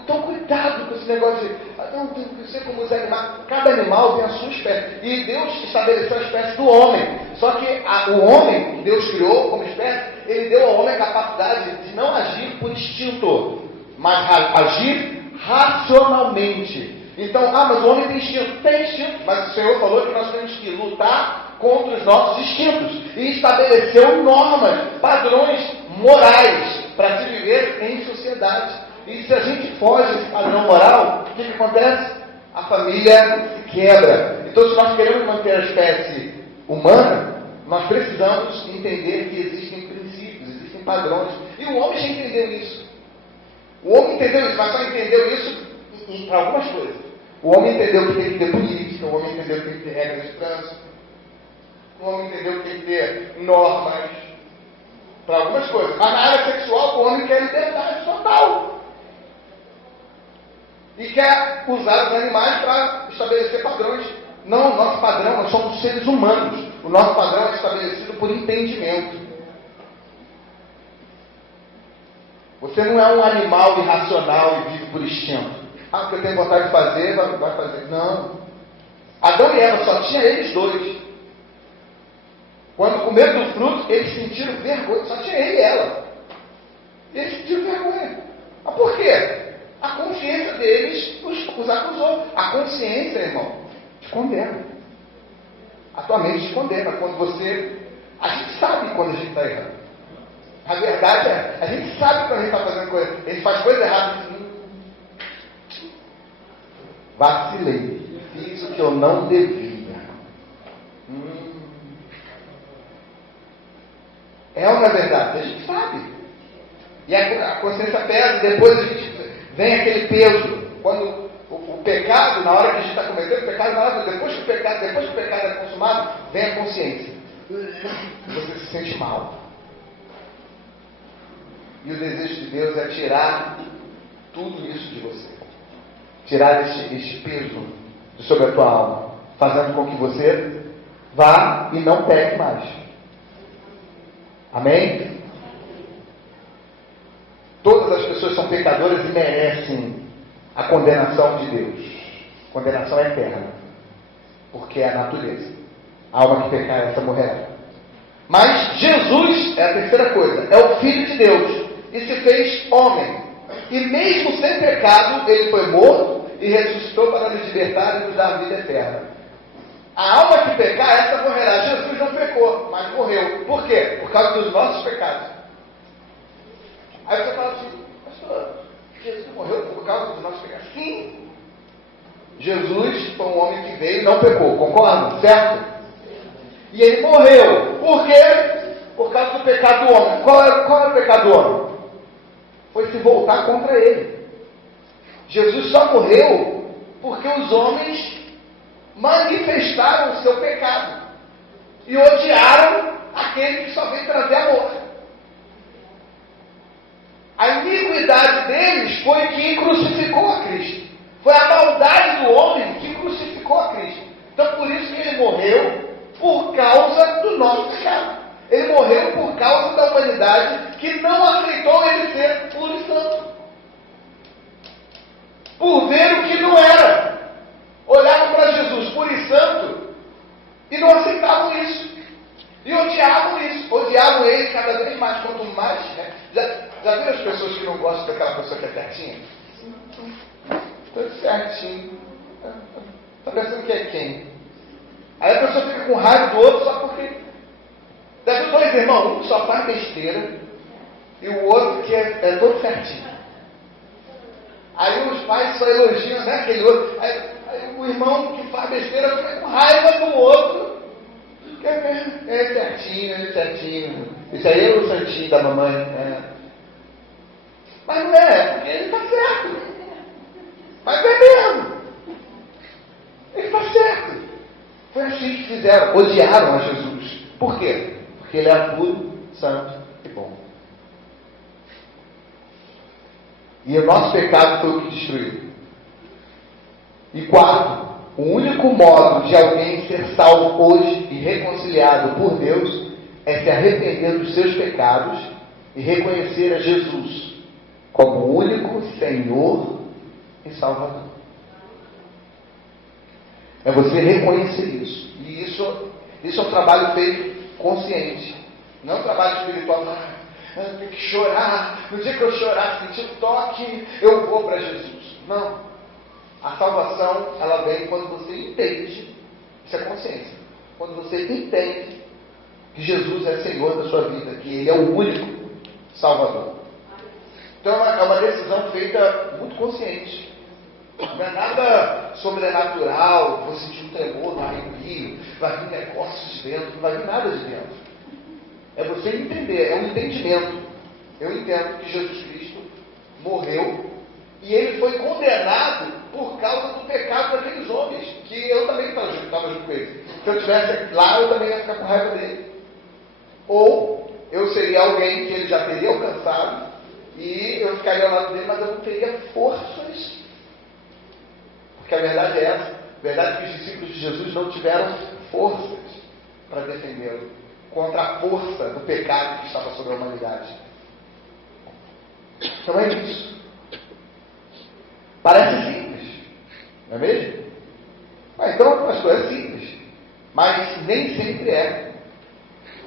Então cuidado com esse negócio de não, tem que ser como os animais. Cada animal tem a sua espécie. E Deus estabeleceu a espécie do homem. Só que o homem que Deus criou como espécie, ele deu ao homem a capacidade de não agir por instinto, mas agir racionalmente. Então, mas o homem tem instinto. Tem instinto, mas o Senhor falou que nós temos que lutar contra os nossos instintos. E estabeleceu normas, padrões morais para se viver em sociedade. E se a gente foge desse padrão moral, o que acontece? A família se quebra. Então, se nós queremos manter a espécie humana, nós precisamos entender que existem princípios, existem padrões. E o homem já entendeu isso. O homem entendeu isso, mas só entendeu isso para algumas coisas. O homem entendeu que tem que ter política, o homem entendeu que tem que ter regras de trânsito, o homem entendeu que tem que ter normas para algumas coisas. Mas na área sexual, o homem quer liberdade total. E quer usar os animais para estabelecer padrões. Não, o nosso padrão, nós somos seres humanos. O nosso padrão é estabelecido por entendimento. Você não é um animal irracional e vive por instinto. Ah, porque eu tenho vontade de fazer, vai fazer. Não. Adão e Eva só tinha eles dois. Quando comeram do fruto, eles sentiram vergonha. Só tinha ele e ela. Eles sentiram vergonha. Mas por quê? A consciência deles os acusou. A consciência, irmão, te condena. A tua mente te condena. Quando você... A gente sabe quando a gente está errando. A verdade é, a gente sabe quando a gente está fazendo coisa. A gente faz coisa errada. Vacilei. Fiz o que eu não devia. É uma verdade. A gente sabe. E a consciência pesa. Depois a gente vem aquele peso. Quando o pecado, na hora que a gente está cometendo o pecado, depois que o pecado é consumado, vem a consciência. Você se sente mal. E o desejo de Deus é tirar tudo isso de você. Tirar este peso sobre a tua alma. Fazendo com que você vá e não peque mais. Amém? Todas as pessoas são pecadoras e merecem a condenação de Deus. Condenação eterna. Porque é a natureza. A alma que pecar, essa morrerá. Mas Jesus, é a terceira coisa, é o Filho de Deus. E se fez homem. E mesmo sem pecado, ele foi morto e ressuscitou para nos libertar e nos dar a vida eterna. A alma que pecar, essa morrerá. Jesus não pecou, mas morreu. Por quê? Por causa dos nossos pecados. Aí você fala assim, pastor, Jesus morreu por causa dos nossos pecados. Sim. Jesus foi um homem que veio e não pecou, concorda? Certo? E ele morreu. Por quê? Por causa do pecado do homem. Qual é o pecado do homem? Foi se voltar contra ele. Jesus só morreu porque os homens manifestaram o seu pecado e odiaram aquele que só veio trazer amor. A iniquidade deles foi que crucificou a Cristo. Foi a maldade do homem que crucificou a Cristo. Então por isso que ele morreu por causa do nosso pecado. Ele morreu por causa da humanidade que não aceitou ele ser puro e santo. Por ver o que não era. Olhavam para Jesus puro e santo e não aceitavam isso. E odiavam isso. Odiavam ele cada vez mais. Quanto mais, né? Já viram as pessoas que não gostam daquela pessoa que é certinha? Tudo certinho. Está pensando que é quem? Aí a pessoa fica com raiva do outro só porque... Deve dois irmãos, um que só faz besteira e o outro que é todo certinho. Aí os pais só elogiam, né, aquele outro. Aí o irmão que faz besteira fica com raiva do outro. Que é certinho. Isso aí é o santinho da mamãe. É. Mas não é, porque ele está certo. Mas é mesmo. Ele está certo. Foi assim que fizeram, odiaram a Jesus. Por quê? Porque ele era puro, santo e bom. E o nosso pecado foi o que destruiu. E quarto, o único modo de alguém ser salvo hoje e reconciliado por Deus é se arrepender dos seus pecados e reconhecer a Jesus como o único Senhor e Salvador. É você reconhecer isso. E isso é um trabalho feito consciente. Não é um trabalho espiritual, não. Eu tenho que chorar. No dia que eu chorar, sentir o toque, eu vou para Jesus. Não. A salvação, ela vem quando você entende. Isso é consciência. Quando você entende que Jesus é Senhor da sua vida, que Ele é o único Salvador. Então é uma decisão feita muito consciente. Não é nada sobrenatural, vou sentir um tremor no arrepio, vai vir negócios de dentro, não vai vir nada de dentro. É você entender, é um entendimento. Eu entendo que Jesus Cristo morreu e ele foi condenado por causa do pecado daqueles homens, que eu também estava junto com ele. Se eu estivesse lá, eu também ia ficar com raiva dele. Ou eu seria alguém que ele já teria alcançado e eu ficaria ao lado dele, mas eu não teria forças. Porque a verdade é essa. A verdade é que os discípulos de Jesus não tiveram forças para defendê-lo contra a força do pecado que estava sobre a humanidade. Então é isso. Parece simples, não é mesmo? Então, pastor, é simples, mas nem sempre é.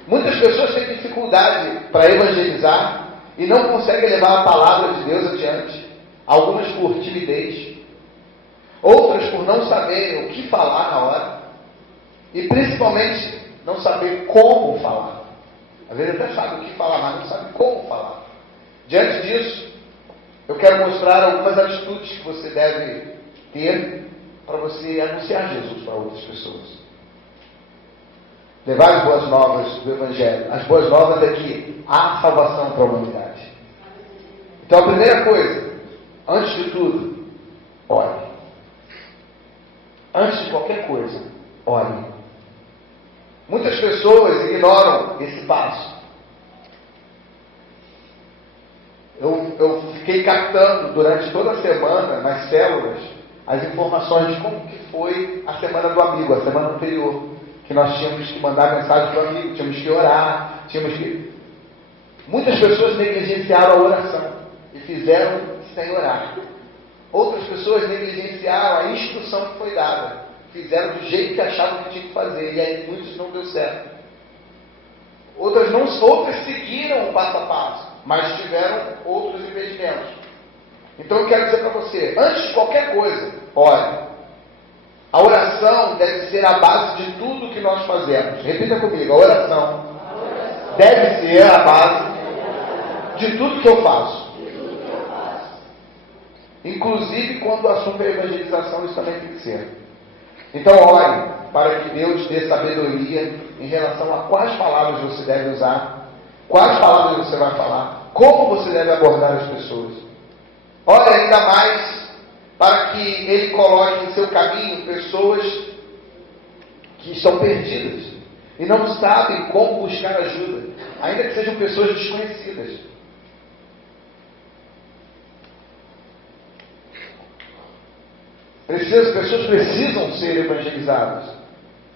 Muitas pessoas têm dificuldade para evangelizar e não conseguem levar a palavra de Deus adiante. Algumas por timidez, outras por não saberem o que falar na hora, e principalmente não saber como falar. Às vezes até sabe o que falar, mas não sabe como falar. Diante disso, eu quero mostrar algumas atitudes que você deve ter para você anunciar Jesus para outras pessoas. Levar as boas novas do Evangelho. As boas novas é que há salvação para a humanidade. Então a primeira coisa, antes de tudo, ore. Antes de qualquer coisa, ore. Muitas pessoas ignoram esse passo. Eu fiquei captando durante toda a semana, nas células, as informações de como que foi a semana do amigo, a semana anterior. Que nós tínhamos que mandar mensagem para o amigo, tínhamos que orar, Muitas pessoas negligenciaram a oração e fizeram sem orar. Outras pessoas negligenciaram a instrução que foi dada, fizeram do jeito que achavam que tinha que fazer, e aí muitos não deu certo. Outras seguiram o passo a passo, mas tiveram outros impedimentos. Então eu quero dizer para você, antes de qualquer coisa, ore. A oração deve ser a base de tudo que nós fazemos. Repita comigo, a oração deve ser a base de tudo que eu faço. Inclusive quando o assunto é evangelização, isso também tem que ser. Então ore para que Deus dê sabedoria em relação a quais palavras você deve usar, quais palavras você vai falar, como você deve abordar as pessoas. Ore ainda mais para que Ele coloque em seu caminho pessoas que estão perdidas e não sabem como buscar ajuda, ainda que sejam pessoas desconhecidas. Pessoas precisam ser evangelizadas.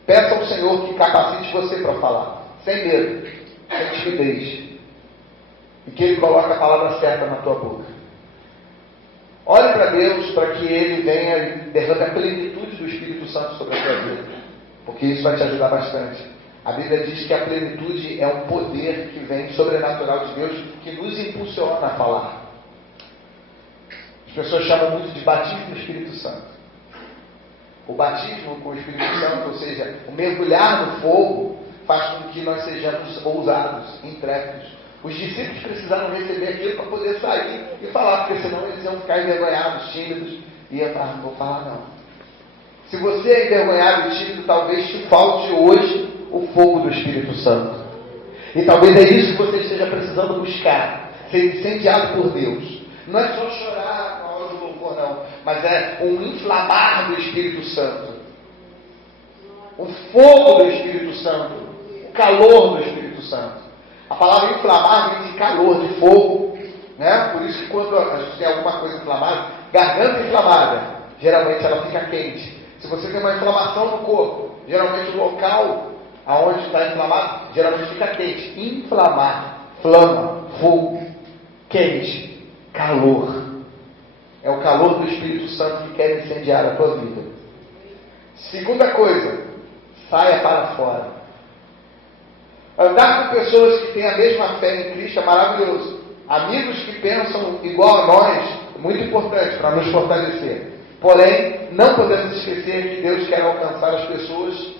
Peça ao Senhor que capacite você para falar, sem medo, sem timidez, e que Ele coloque a palavra certa na tua boca. Ore para Deus para que Ele venha e derrame a plenitude do Espírito Santo sobre a tua vida, porque isso vai te ajudar bastante. A Bíblia diz que a plenitude é um poder que vem sobrenatural de Deus, que nos impulsiona a falar. As pessoas chamam muito de batismo do Espírito Santo. O batismo com o Espírito Santo, ou seja, o mergulhar no fogo, faz com que nós sejamos ousados, intrépidos. Os discípulos precisaram receber aquilo para poder sair e falar, porque senão eles iam ficar envergonhados, tímidos, e iam falar, não vou falar não. Se você é envergonhado e tímido, talvez te falte hoje o fogo do Espírito Santo. E talvez é isso que você esteja precisando buscar, ser incendiado por Deus. Não é só chorar na hora do louvor, não, mas é um inflamar do Espírito Santo. O fogo do Espírito Santo, o calor do Espírito Santo. A palavra inflamar vem de calor, de fogo, né? Por isso que quando a gente tem alguma coisa inflamada, garganta inflamada, geralmente ela fica quente. Se você tem uma inflamação no corpo, geralmente o local aonde está inflamado, geralmente fica quente. Inflamar, flama, fogo, quente, calor. É o calor do Espírito Santo que quer incendiar a tua vida. Segunda coisa, saia para fora. Andar com pessoas que têm a mesma fé em Cristo é maravilhoso. Amigos que pensam igual a nós é muito importante para nos fortalecer. Porém, não podemos esquecer que Deus quer alcançar as pessoas,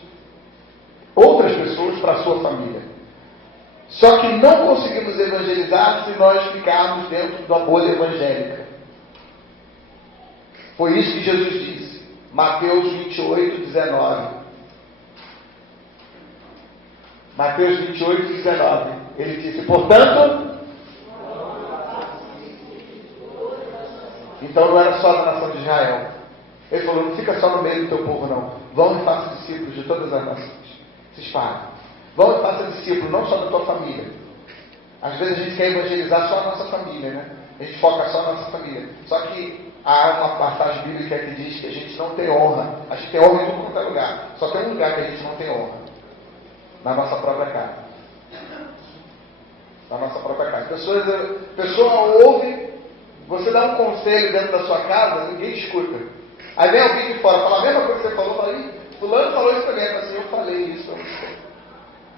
outras pessoas, para a sua família. Só que não conseguimos evangelizar se nós ficarmos dentro da bolha evangélica. Foi isso que Jesus disse. Mateus 28, 19. Mateus 28, 19. Ele disse, portanto... Então não era só na nação de Israel. Ele falou, não fica só no meio do teu povo, não. Vão e faça discípulos de todas as nações. Se espalhem. Vão e faça discípulos, não só da tua família. Às vezes a gente quer evangelizar só a nossa família, né? A gente foca só na nossa família. Só que há uma passagem bíblica que diz que a gente não tem honra. A gente tem honra em todo quanto é lugar. Só tem um lugar que a gente não tem honra. Na nossa própria casa. Na nossa própria casa. A pessoa ouve Você dá um conselho dentro da sua casa, ninguém escuta. Aí vem alguém de fora, fala a mesma coisa que você falou, fala, "Ih, fulano falou isso pra mim." Assim, eu falei isso pra você.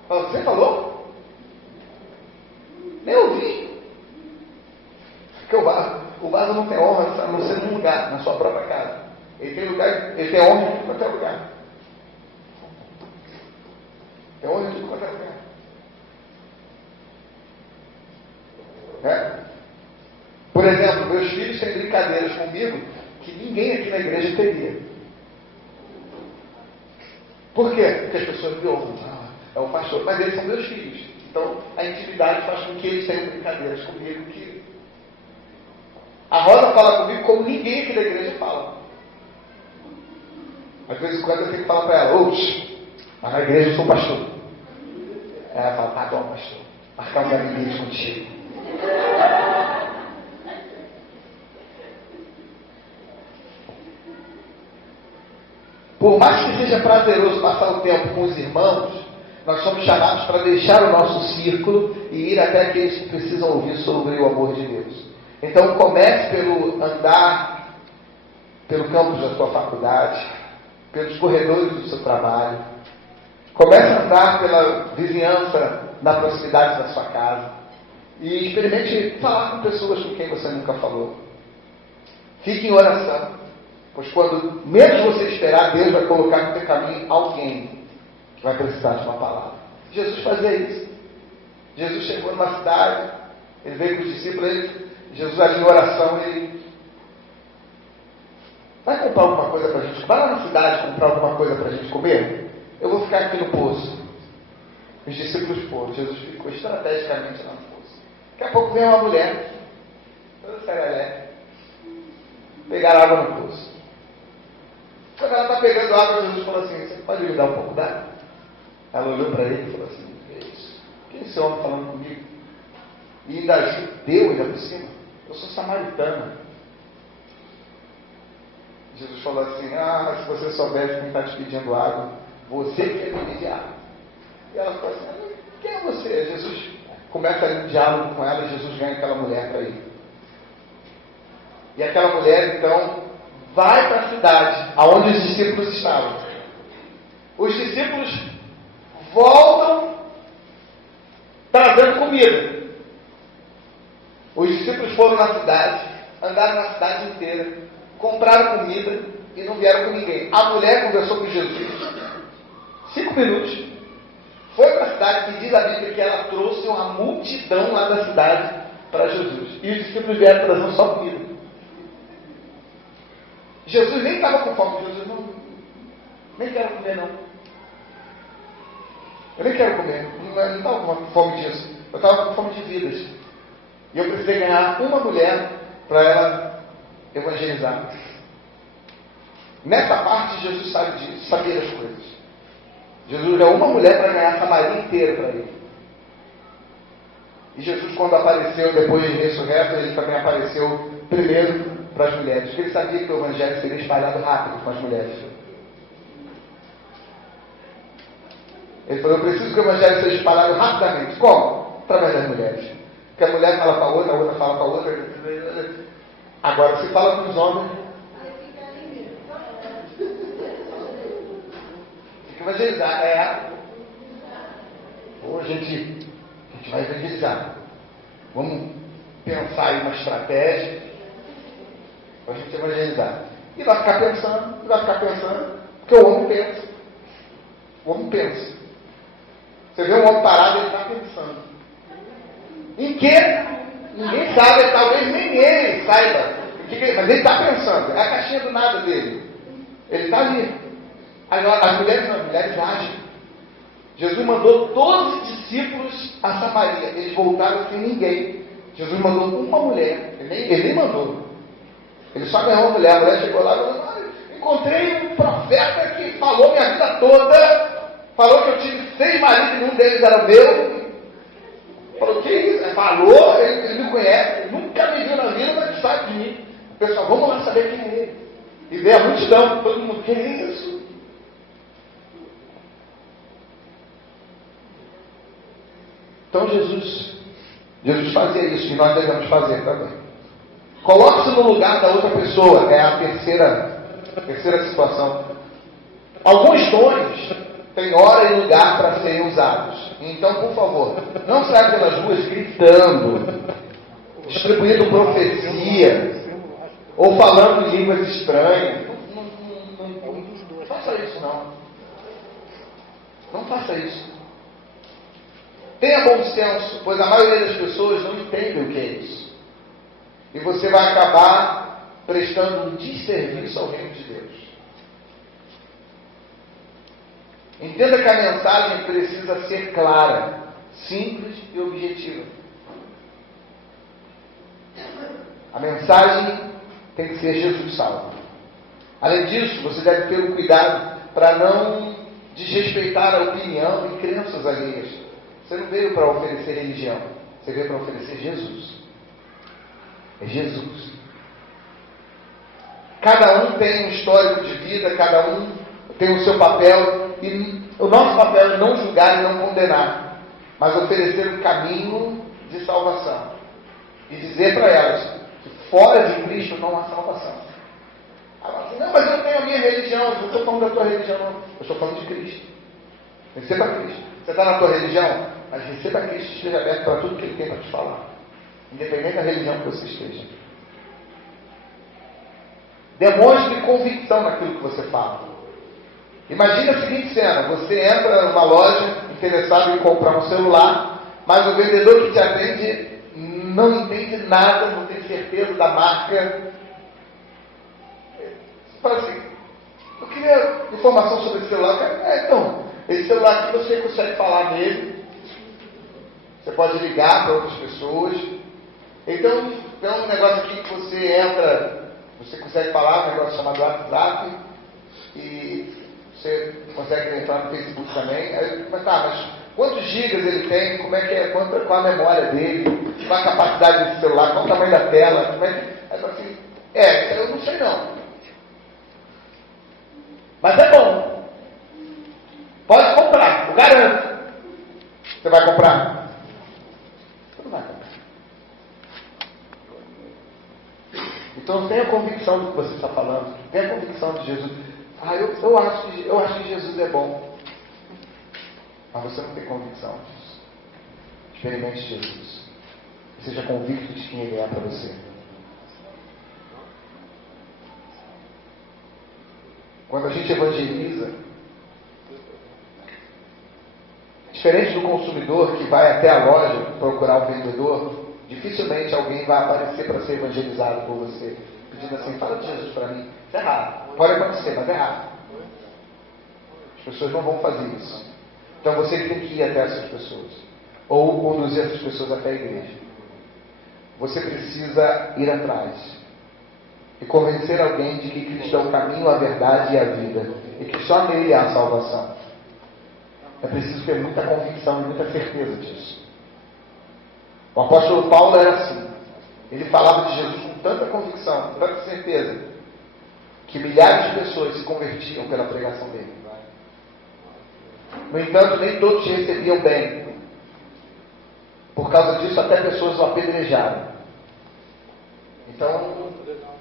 Fala, você falou? Nem ouvi. Porque o vaso não tem honra, a não ser num lugar, na sua própria casa. Ele tem honra em tudo quanto é lugar. Tem honra em tudo quanto é lugar. Por exemplo, meus filhos têm brincadeiras comigo que ninguém aqui na igreja teria. Por quê? Porque as pessoas me ouvem. É o pastor. Mas eles são meus filhos. Então, a intimidade faz com que eles tenham brincadeiras comigo que... A Rosa fala comigo como ninguém aqui da igreja fala. Às vezes, quando eu tenho que falar para ela, mas na igreja eu sou pastor. Ela fala, tá bom, pastor. Marcar um gabinete contigo. Por mais que seja prazeroso passar o tempo com os irmãos, nós somos chamados para deixar o nosso círculo e ir até aqueles que precisam ouvir sobre o amor de Deus. Então comece pelo andar pelo campus da sua faculdade, pelos corredores do seu trabalho. Comece a andar pela vizinhança na proximidade da sua casa e experimente falar com pessoas com quem você nunca falou. Fique em oração, pois quando menos você esperar, Deus vai colocar no seu caminho alguém que vai precisar de uma palavra. Jesus fazia isso. Jesus chegou numa cidade, ele veio com os discípulos, Jesus ali em oração, ele vai comprar alguma coisa para a gente, vai lá na cidade comprar alguma coisa para a gente comer? Eu vou ficar aqui no poço. Os discípulos foram, Jesus ficou estrategicamente lá no poço. Daqui a pouco vem uma mulher, toda serelé, pegar água no poço. Quando ela está pegando água, Jesus falou assim, você pode me dar um pouco d'água? Ela olhou para ele e falou assim, que é isso? Que é esse homem falando comigo? E ainda judeu, ainda por cima. Eu sou samaritana. Jesus falou assim, mas se você soubesse quem está te pedindo água, você que quer pedir água. E ela falou assim, quem é você? Jesus começa ali um diálogo com ela e Jesus ganha aquela mulher para ir. E aquela mulher, então, vai para a cidade, aonde os discípulos estavam. Os discípulos voltam trazendo comida. Os discípulos foram na cidade, andaram na cidade inteira, compraram comida e não vieram com ninguém. A mulher conversou com Jesus 5 minutos, foi para a cidade e diz a Bíblia que ela trouxe uma multidão lá da cidade para Jesus. E os discípulos vieram trazendo só comida. Jesus nem estava com fome. Jesus não, nem quero comer não. Eu nem quero comer. Não estava com fome disso. Eu estava com fome de vidas. E eu precisei ganhar uma mulher para ela evangelizar. Nessa parte, Jesus sabia das coisas. Jesus deu uma mulher para ganhar a Samaria inteira para ele. E Jesus, quando apareceu depois de ressurreto, ele também apareceu primeiro para as mulheres. Porque ele sabia que o evangelho seria espalhado rápido com as mulheres. Ele falou, eu preciso que o evangelho seja espalhado rapidamente. Como? Através das mulheres. Porque a mulher fala com a outra fala com a outra. Agora, se fala com os homens, tem que evangelizar. Ou a gente vai evangelizar. Vamos pensar em uma estratégia para a gente evangelizar. E vai ficar pensando, porque o homem pensa. O homem pensa. Você vê um homem parado, ele está pensando. Em que? Ninguém sabe, talvez nem ele saiba. Mas ele está pensando. É a caixinha do nada dele. Ele está ali. As mulheres agem. Jesus mandou 12 discípulos a Samaria. Eles voltaram sem ninguém. Jesus mandou uma mulher. Ele nem mandou. Ele só ganhou uma mulher. A mulher chegou lá e falou, encontrei um profeta que falou minha vida toda. Falou que eu tive 6 maridos e um deles era o meu. Falou, que isso? Falou, ele me conhece, nunca me viu na vida, mas sabe de mim. Pessoal, vamos lá saber quem é ele. E veio a multidão, todo mundo, que é isso? Então Jesus fazia isso, e nós devemos fazer também. Coloque-se no lugar da outra pessoa. É a terceira situação. Alguns dons têm hora e lugar para serem usados. Então, por favor, não saia pelas ruas gritando, distribuindo profecia, ou falando em línguas estranhas. Não faça isso, não. Não faça isso. Tenha bom senso, pois a maioria das pessoas não entende o que é isso. E você vai acabar prestando um desserviço ao reino de Deus. Entenda que a mensagem precisa ser clara, simples e objetiva. A mensagem tem que ser Jesus salvo. Além disso, você deve ter o cuidado para não desrespeitar a opinião e crenças alheias. Você não veio para oferecer religião, você veio para oferecer Jesus. É Jesus. Cada um tem um histórico de vida, cada um tem o seu papel, e o nosso papel é não julgar e não condenar, mas oferecer um caminho de salvação. E dizer para elas que fora de Cristo não há salvação. Assim, não, mas eu tenho a minha religião, eu não estou falando da tua religião, não. Eu estou falando de Cristo. Receba Cristo. Você está na tua religião, mas receba Cristo e esteja aberto para tudo que Ele tem para te falar. Independente da religião que você esteja. Demonstre convicção naquilo que você fala. Imagina a seguinte cena: você entra numa loja interessado em comprar um celular, mas o vendedor que te atende não entende nada, não tem certeza da marca. Você fala assim: eu queria informação sobre esse celular. Então, esse celular aqui você consegue falar nele, você pode ligar para outras pessoas. Então, tem um negócio aqui que você entra, você consegue falar, um negócio chamado WhatsApp, e você consegue entrar no Facebook também. Aí, mas quantos gigas ele tem? Como é que é? Qual a memória dele? Qual a capacidade desse celular? Qual o tamanho da tela? Como é que... Aí fala assim, eu não sei não. Mas é bom. Pode comprar, eu garanto. Você vai comprar? Você não vai comprar. Então tenha convicção do que você está falando. Tenha convicção de Jesus. Eu acho que Jesus é bom. Mas você não tem convicção disso. Experimente Jesus. Seja convicto de quem Ele é para você. Quando a gente evangeliza, diferente do consumidor que vai até a loja procurar um vendedor, dificilmente alguém vai aparecer para ser evangelizado por você, pedindo assim: fala de Jesus para mim. Isso é raro. Pode acontecer, mas é raro. As pessoas não vão fazer isso. Então você tem que ir até essas pessoas, ou conduzir essas pessoas até a igreja. Você precisa ir atrás e convencer alguém de que Cristo é o caminho, a verdade e a vida, e que só nele há salvação. É preciso ter muita convicção e muita certeza disso. O apóstolo Paulo era assim. Ele falava de Jesus com tanta convicção, com tanta certeza, que milhares de pessoas se convertiam pela pregação dele. No entanto, nem todos recebiam bem. Por causa disso, até pessoas o apedrejaram. Então,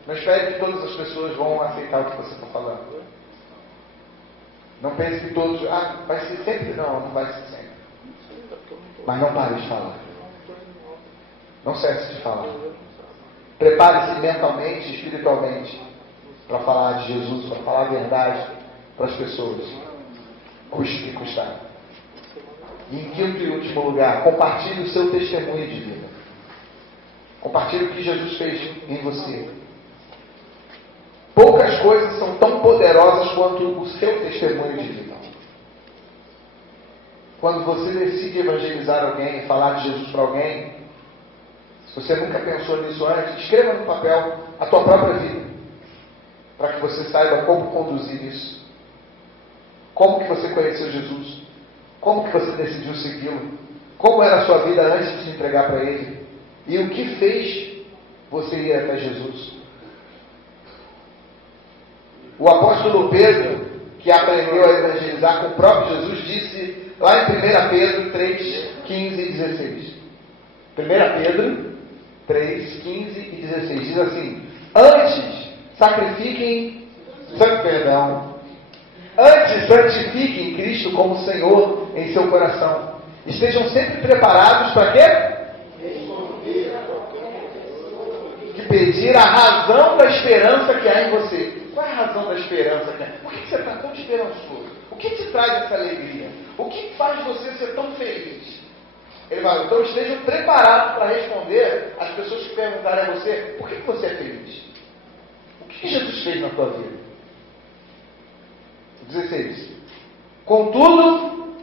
não espere que todas as pessoas vão aceitar o que você está falando. Não pense que todos... vai ser sempre. Não vai ser sempre. Mas não pare de falar. Não cesse de falar. Prepare-se mentalmente e espiritualmente para falar de Jesus, para falar a verdade para as pessoas. Custe o que custar. E em quinto e último lugar, compartilhe o seu testemunho de vida. Compartilhe o que Jesus fez em você. Poucas coisas são tão poderosas quanto o seu testemunho de vida. Quando você decide evangelizar alguém e falar de Jesus para alguém, se você nunca pensou nisso antes, escreva no papel a tua própria vida, para que você saiba como conduzir isso. Como que você conheceu Jesus? Como que você decidiu segui-lo? Como era a sua vida antes de se entregar para Ele? E o que fez você ir até Jesus? O apóstolo Pedro, que aprendeu a evangelizar com o próprio Jesus, disse lá em 1 Pedro 3, 15 e 16. 1 Pedro 3, 15 e 16. Diz assim: antes sacrifiquem, antes santifiquem Cristo como Senhor em seu coração. Estejam sempre preparados para quê? De pedir a razão da esperança que há em você. Qual é a razão da esperança que há? Por que você está tão esperançoso? O que te traz essa alegria? O que faz você ser tão feliz? Ele fala, então estejam preparados para responder às pessoas que perguntarem a você, por que você é feliz? O que Jesus fez na tua vida? 16. Contudo,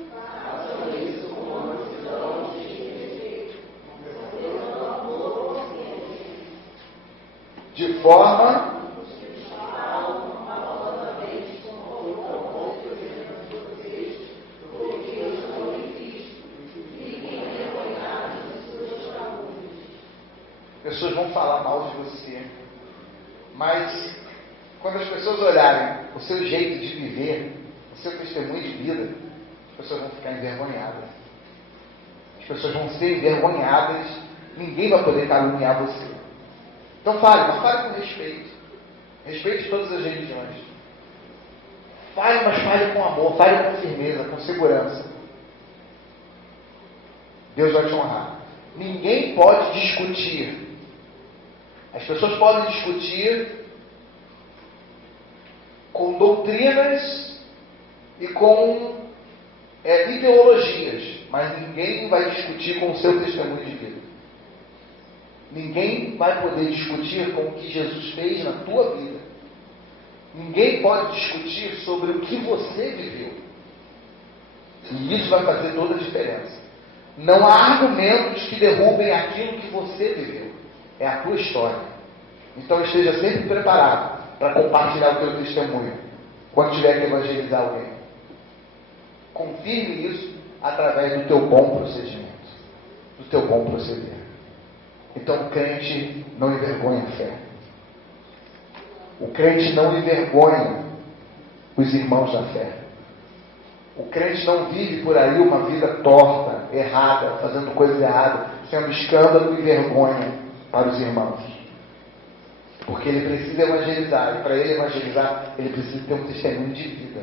de forma pessoas vão falar mal de você, mas quando as pessoas olharem o seu jeito de viver, o seu testemunho de vida, as pessoas vão ficar envergonhadas. As pessoas vão ser envergonhadas, ninguém vai poder caluniar você. Então fale, mas fale com respeito. Respeite todas as religiões. Fale, mas fale com amor, fale com firmeza, com segurança. Deus vai te honrar. Ninguém pode discutir. As pessoas podem discutir com doutrinas e com ideologias, mas ninguém vai discutir com o seu testemunho de vida. Ninguém vai poder discutir com o que Jesus fez na tua vida. Ninguém pode discutir sobre o que você viveu. E isso vai fazer toda a diferença. Não há argumentos que derrubem aquilo que você viveu. É a tua história. Então esteja sempre preparado para compartilhar o teu testemunho quando tiver que evangelizar alguém. Confirme isso através do teu bom procedimento, do teu bom proceder. Então o crente não envergonha a fé. O crente não envergonha os irmãos da fé. O crente não vive por aí uma vida torta, errada, fazendo coisas erradas, sendo escândalo e vergonha para os irmãos. Porque ele precisa evangelizar, e para ele evangelizar, ele precisa ter um testemunho de vida.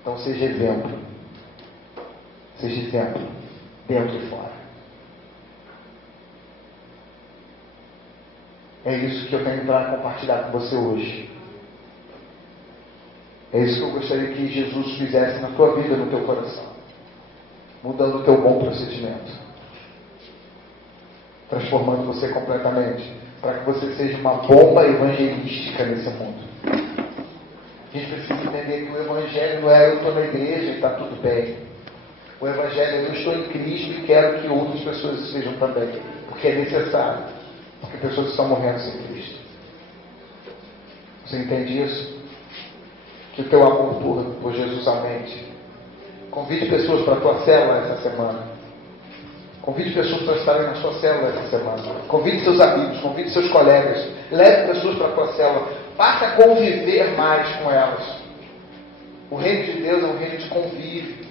Então seja exemplo. Seja exemplo, dentro e fora. É isso que eu tenho para compartilhar com você hoje. É isso que eu gostaria que Jesus fizesse na tua vida, no teu coração. Mudando o teu bom procedimento. Transformando você completamente. Para que você seja uma bomba evangelística nesse mundo. A gente precisa entender que o Evangelho não é eu estou na igreja e está tudo bem. O Evangelho é eu estou em Cristo e quero que outras pessoas estejam também. Porque é necessário. Porque pessoas estão morrendo sem Cristo. Você entende isso? Que o teu amor por Jesus aumente. Convide pessoas para a tua célula essa semana. Convide pessoas para estarem na sua célula essa semana. Convide seus amigos, convide seus colegas. Leve pessoas para a tua célula. Passe a conviver mais com elas. O reino de Deus é um reino de convívio.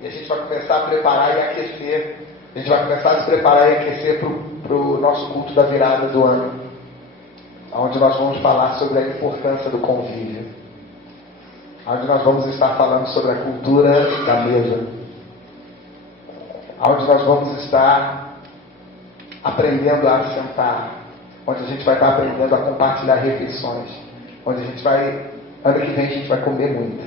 E a gente vai começar a preparar e aquecer. A gente vai começar a se preparar e aquecer para o nosso culto da virada do ano. Onde nós vamos falar sobre a importância do convívio. Onde nós vamos estar falando sobre a cultura da mesa. Onde nós vamos estar aprendendo a sentar. Onde a gente vai estar aprendendo a compartilhar refeições. Onde a gente vai... Ano que vem a gente vai comer muito.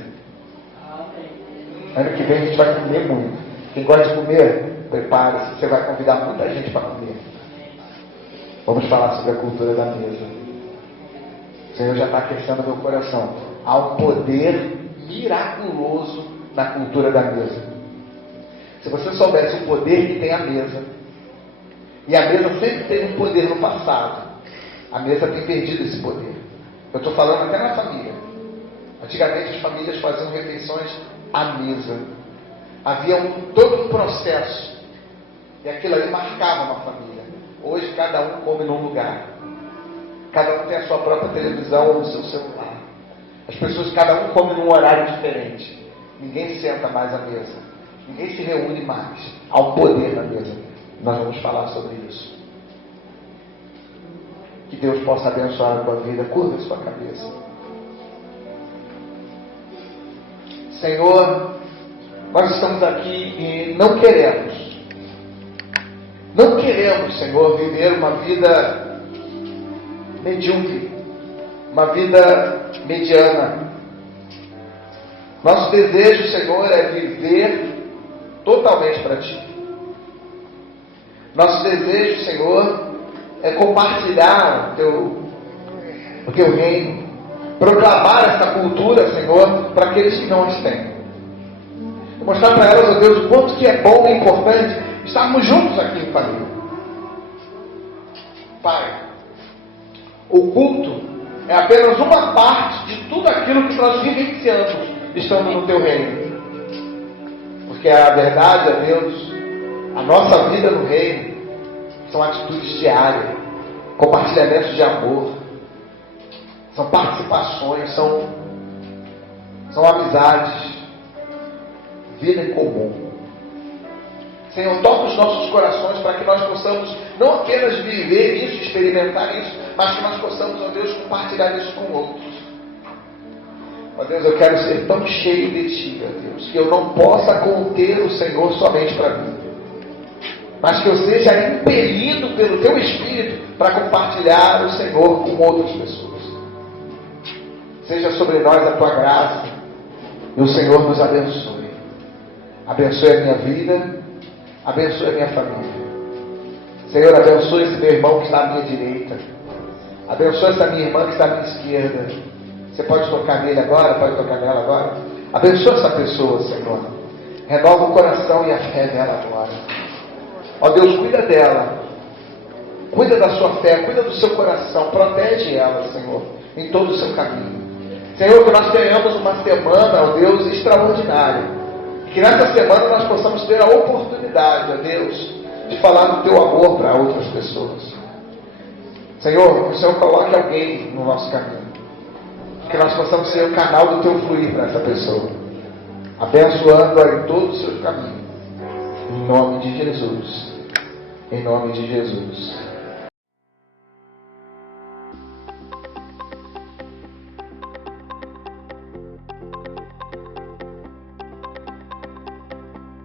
Ano que vem a gente vai comer muito. Quem gosta de comer, prepare-se. Você vai convidar muita gente para comer. Vamos falar sobre a cultura da mesa. O Senhor já está aquecendo meu coração. Há um poder miraculoso na cultura da mesa. Se você soubesse o poder que tem a mesa, e a mesa sempre teve um poder no passado, a mesa tem perdido esse poder. Eu estou falando até na família. Antigamente as famílias faziam refeições à mesa. Havia todo um processo. E aquilo ali marcava uma família. Hoje cada um come num lugar. Cada um tem a sua própria televisão ou o seu celular. As pessoas, cada um come num horário diferente. Ninguém senta mais à mesa. Ninguém se reúne mais. Há um poder na mesa. Nós vamos falar sobre isso. Que Deus possa abençoar a tua vida. Curva a sua cabeça. Senhor, nós estamos aqui e não queremos, Senhor, viver uma vida medíocre, uma vida mediana. Nosso desejo, Senhor, é viver totalmente para Ti. Nosso desejo, Senhor, é compartilhar o Teu reino, proclamar essa cultura, Senhor, para aqueles que não as têm. E mostrar para elas, ó Deus, o quanto que é bom e importante estarmos juntos aqui em família. Pai, o culto é apenas uma parte de tudo aquilo que nós vivenciamos estando no Teu reino. Porque a verdade, ó Deus, a nossa vida no reino são atitudes diárias, compartilhamentos de amor, são participações, são amizades, vida em comum. Senhor, toca os nossos corações para que nós possamos não apenas viver isso, experimentar isso, mas que nós possamos, ó Deus, compartilhar isso com outros. Ó Deus, eu quero ser tão cheio de Ti, ó Deus, que eu não possa conter o Senhor somente para mim, mas que eu seja impelido pelo Teu Espírito para compartilhar o Senhor com outras pessoas. Seja sobre nós a Tua graça e o Senhor nos abençoe. Abençoe a minha vida, abençoe a minha família. Senhor, abençoe esse meu irmão que está à minha direita. Abençoe essa minha irmã que está à minha esquerda. Você pode tocar nele agora, pode tocar nela agora. Abençoe essa pessoa, Senhor. Renova o coração e a fé dela agora. Ó Deus, cuida dela. Cuida da sua fé, cuida do seu coração. Protege ela, Senhor, em todo o seu caminho. Senhor, que nós tenhamos uma semana, ó Deus, extraordinária. E que nessa semana nós possamos ter a oportunidade, ó Deus, de falar do Teu amor para outras pessoas. Senhor, que o Senhor coloque alguém no nosso caminho. Que nós possamos ser o canal do Teu fluir para essa pessoa. Abençoando-a em todo o seu caminho. Em nome de Jesus. Em nome de Jesus.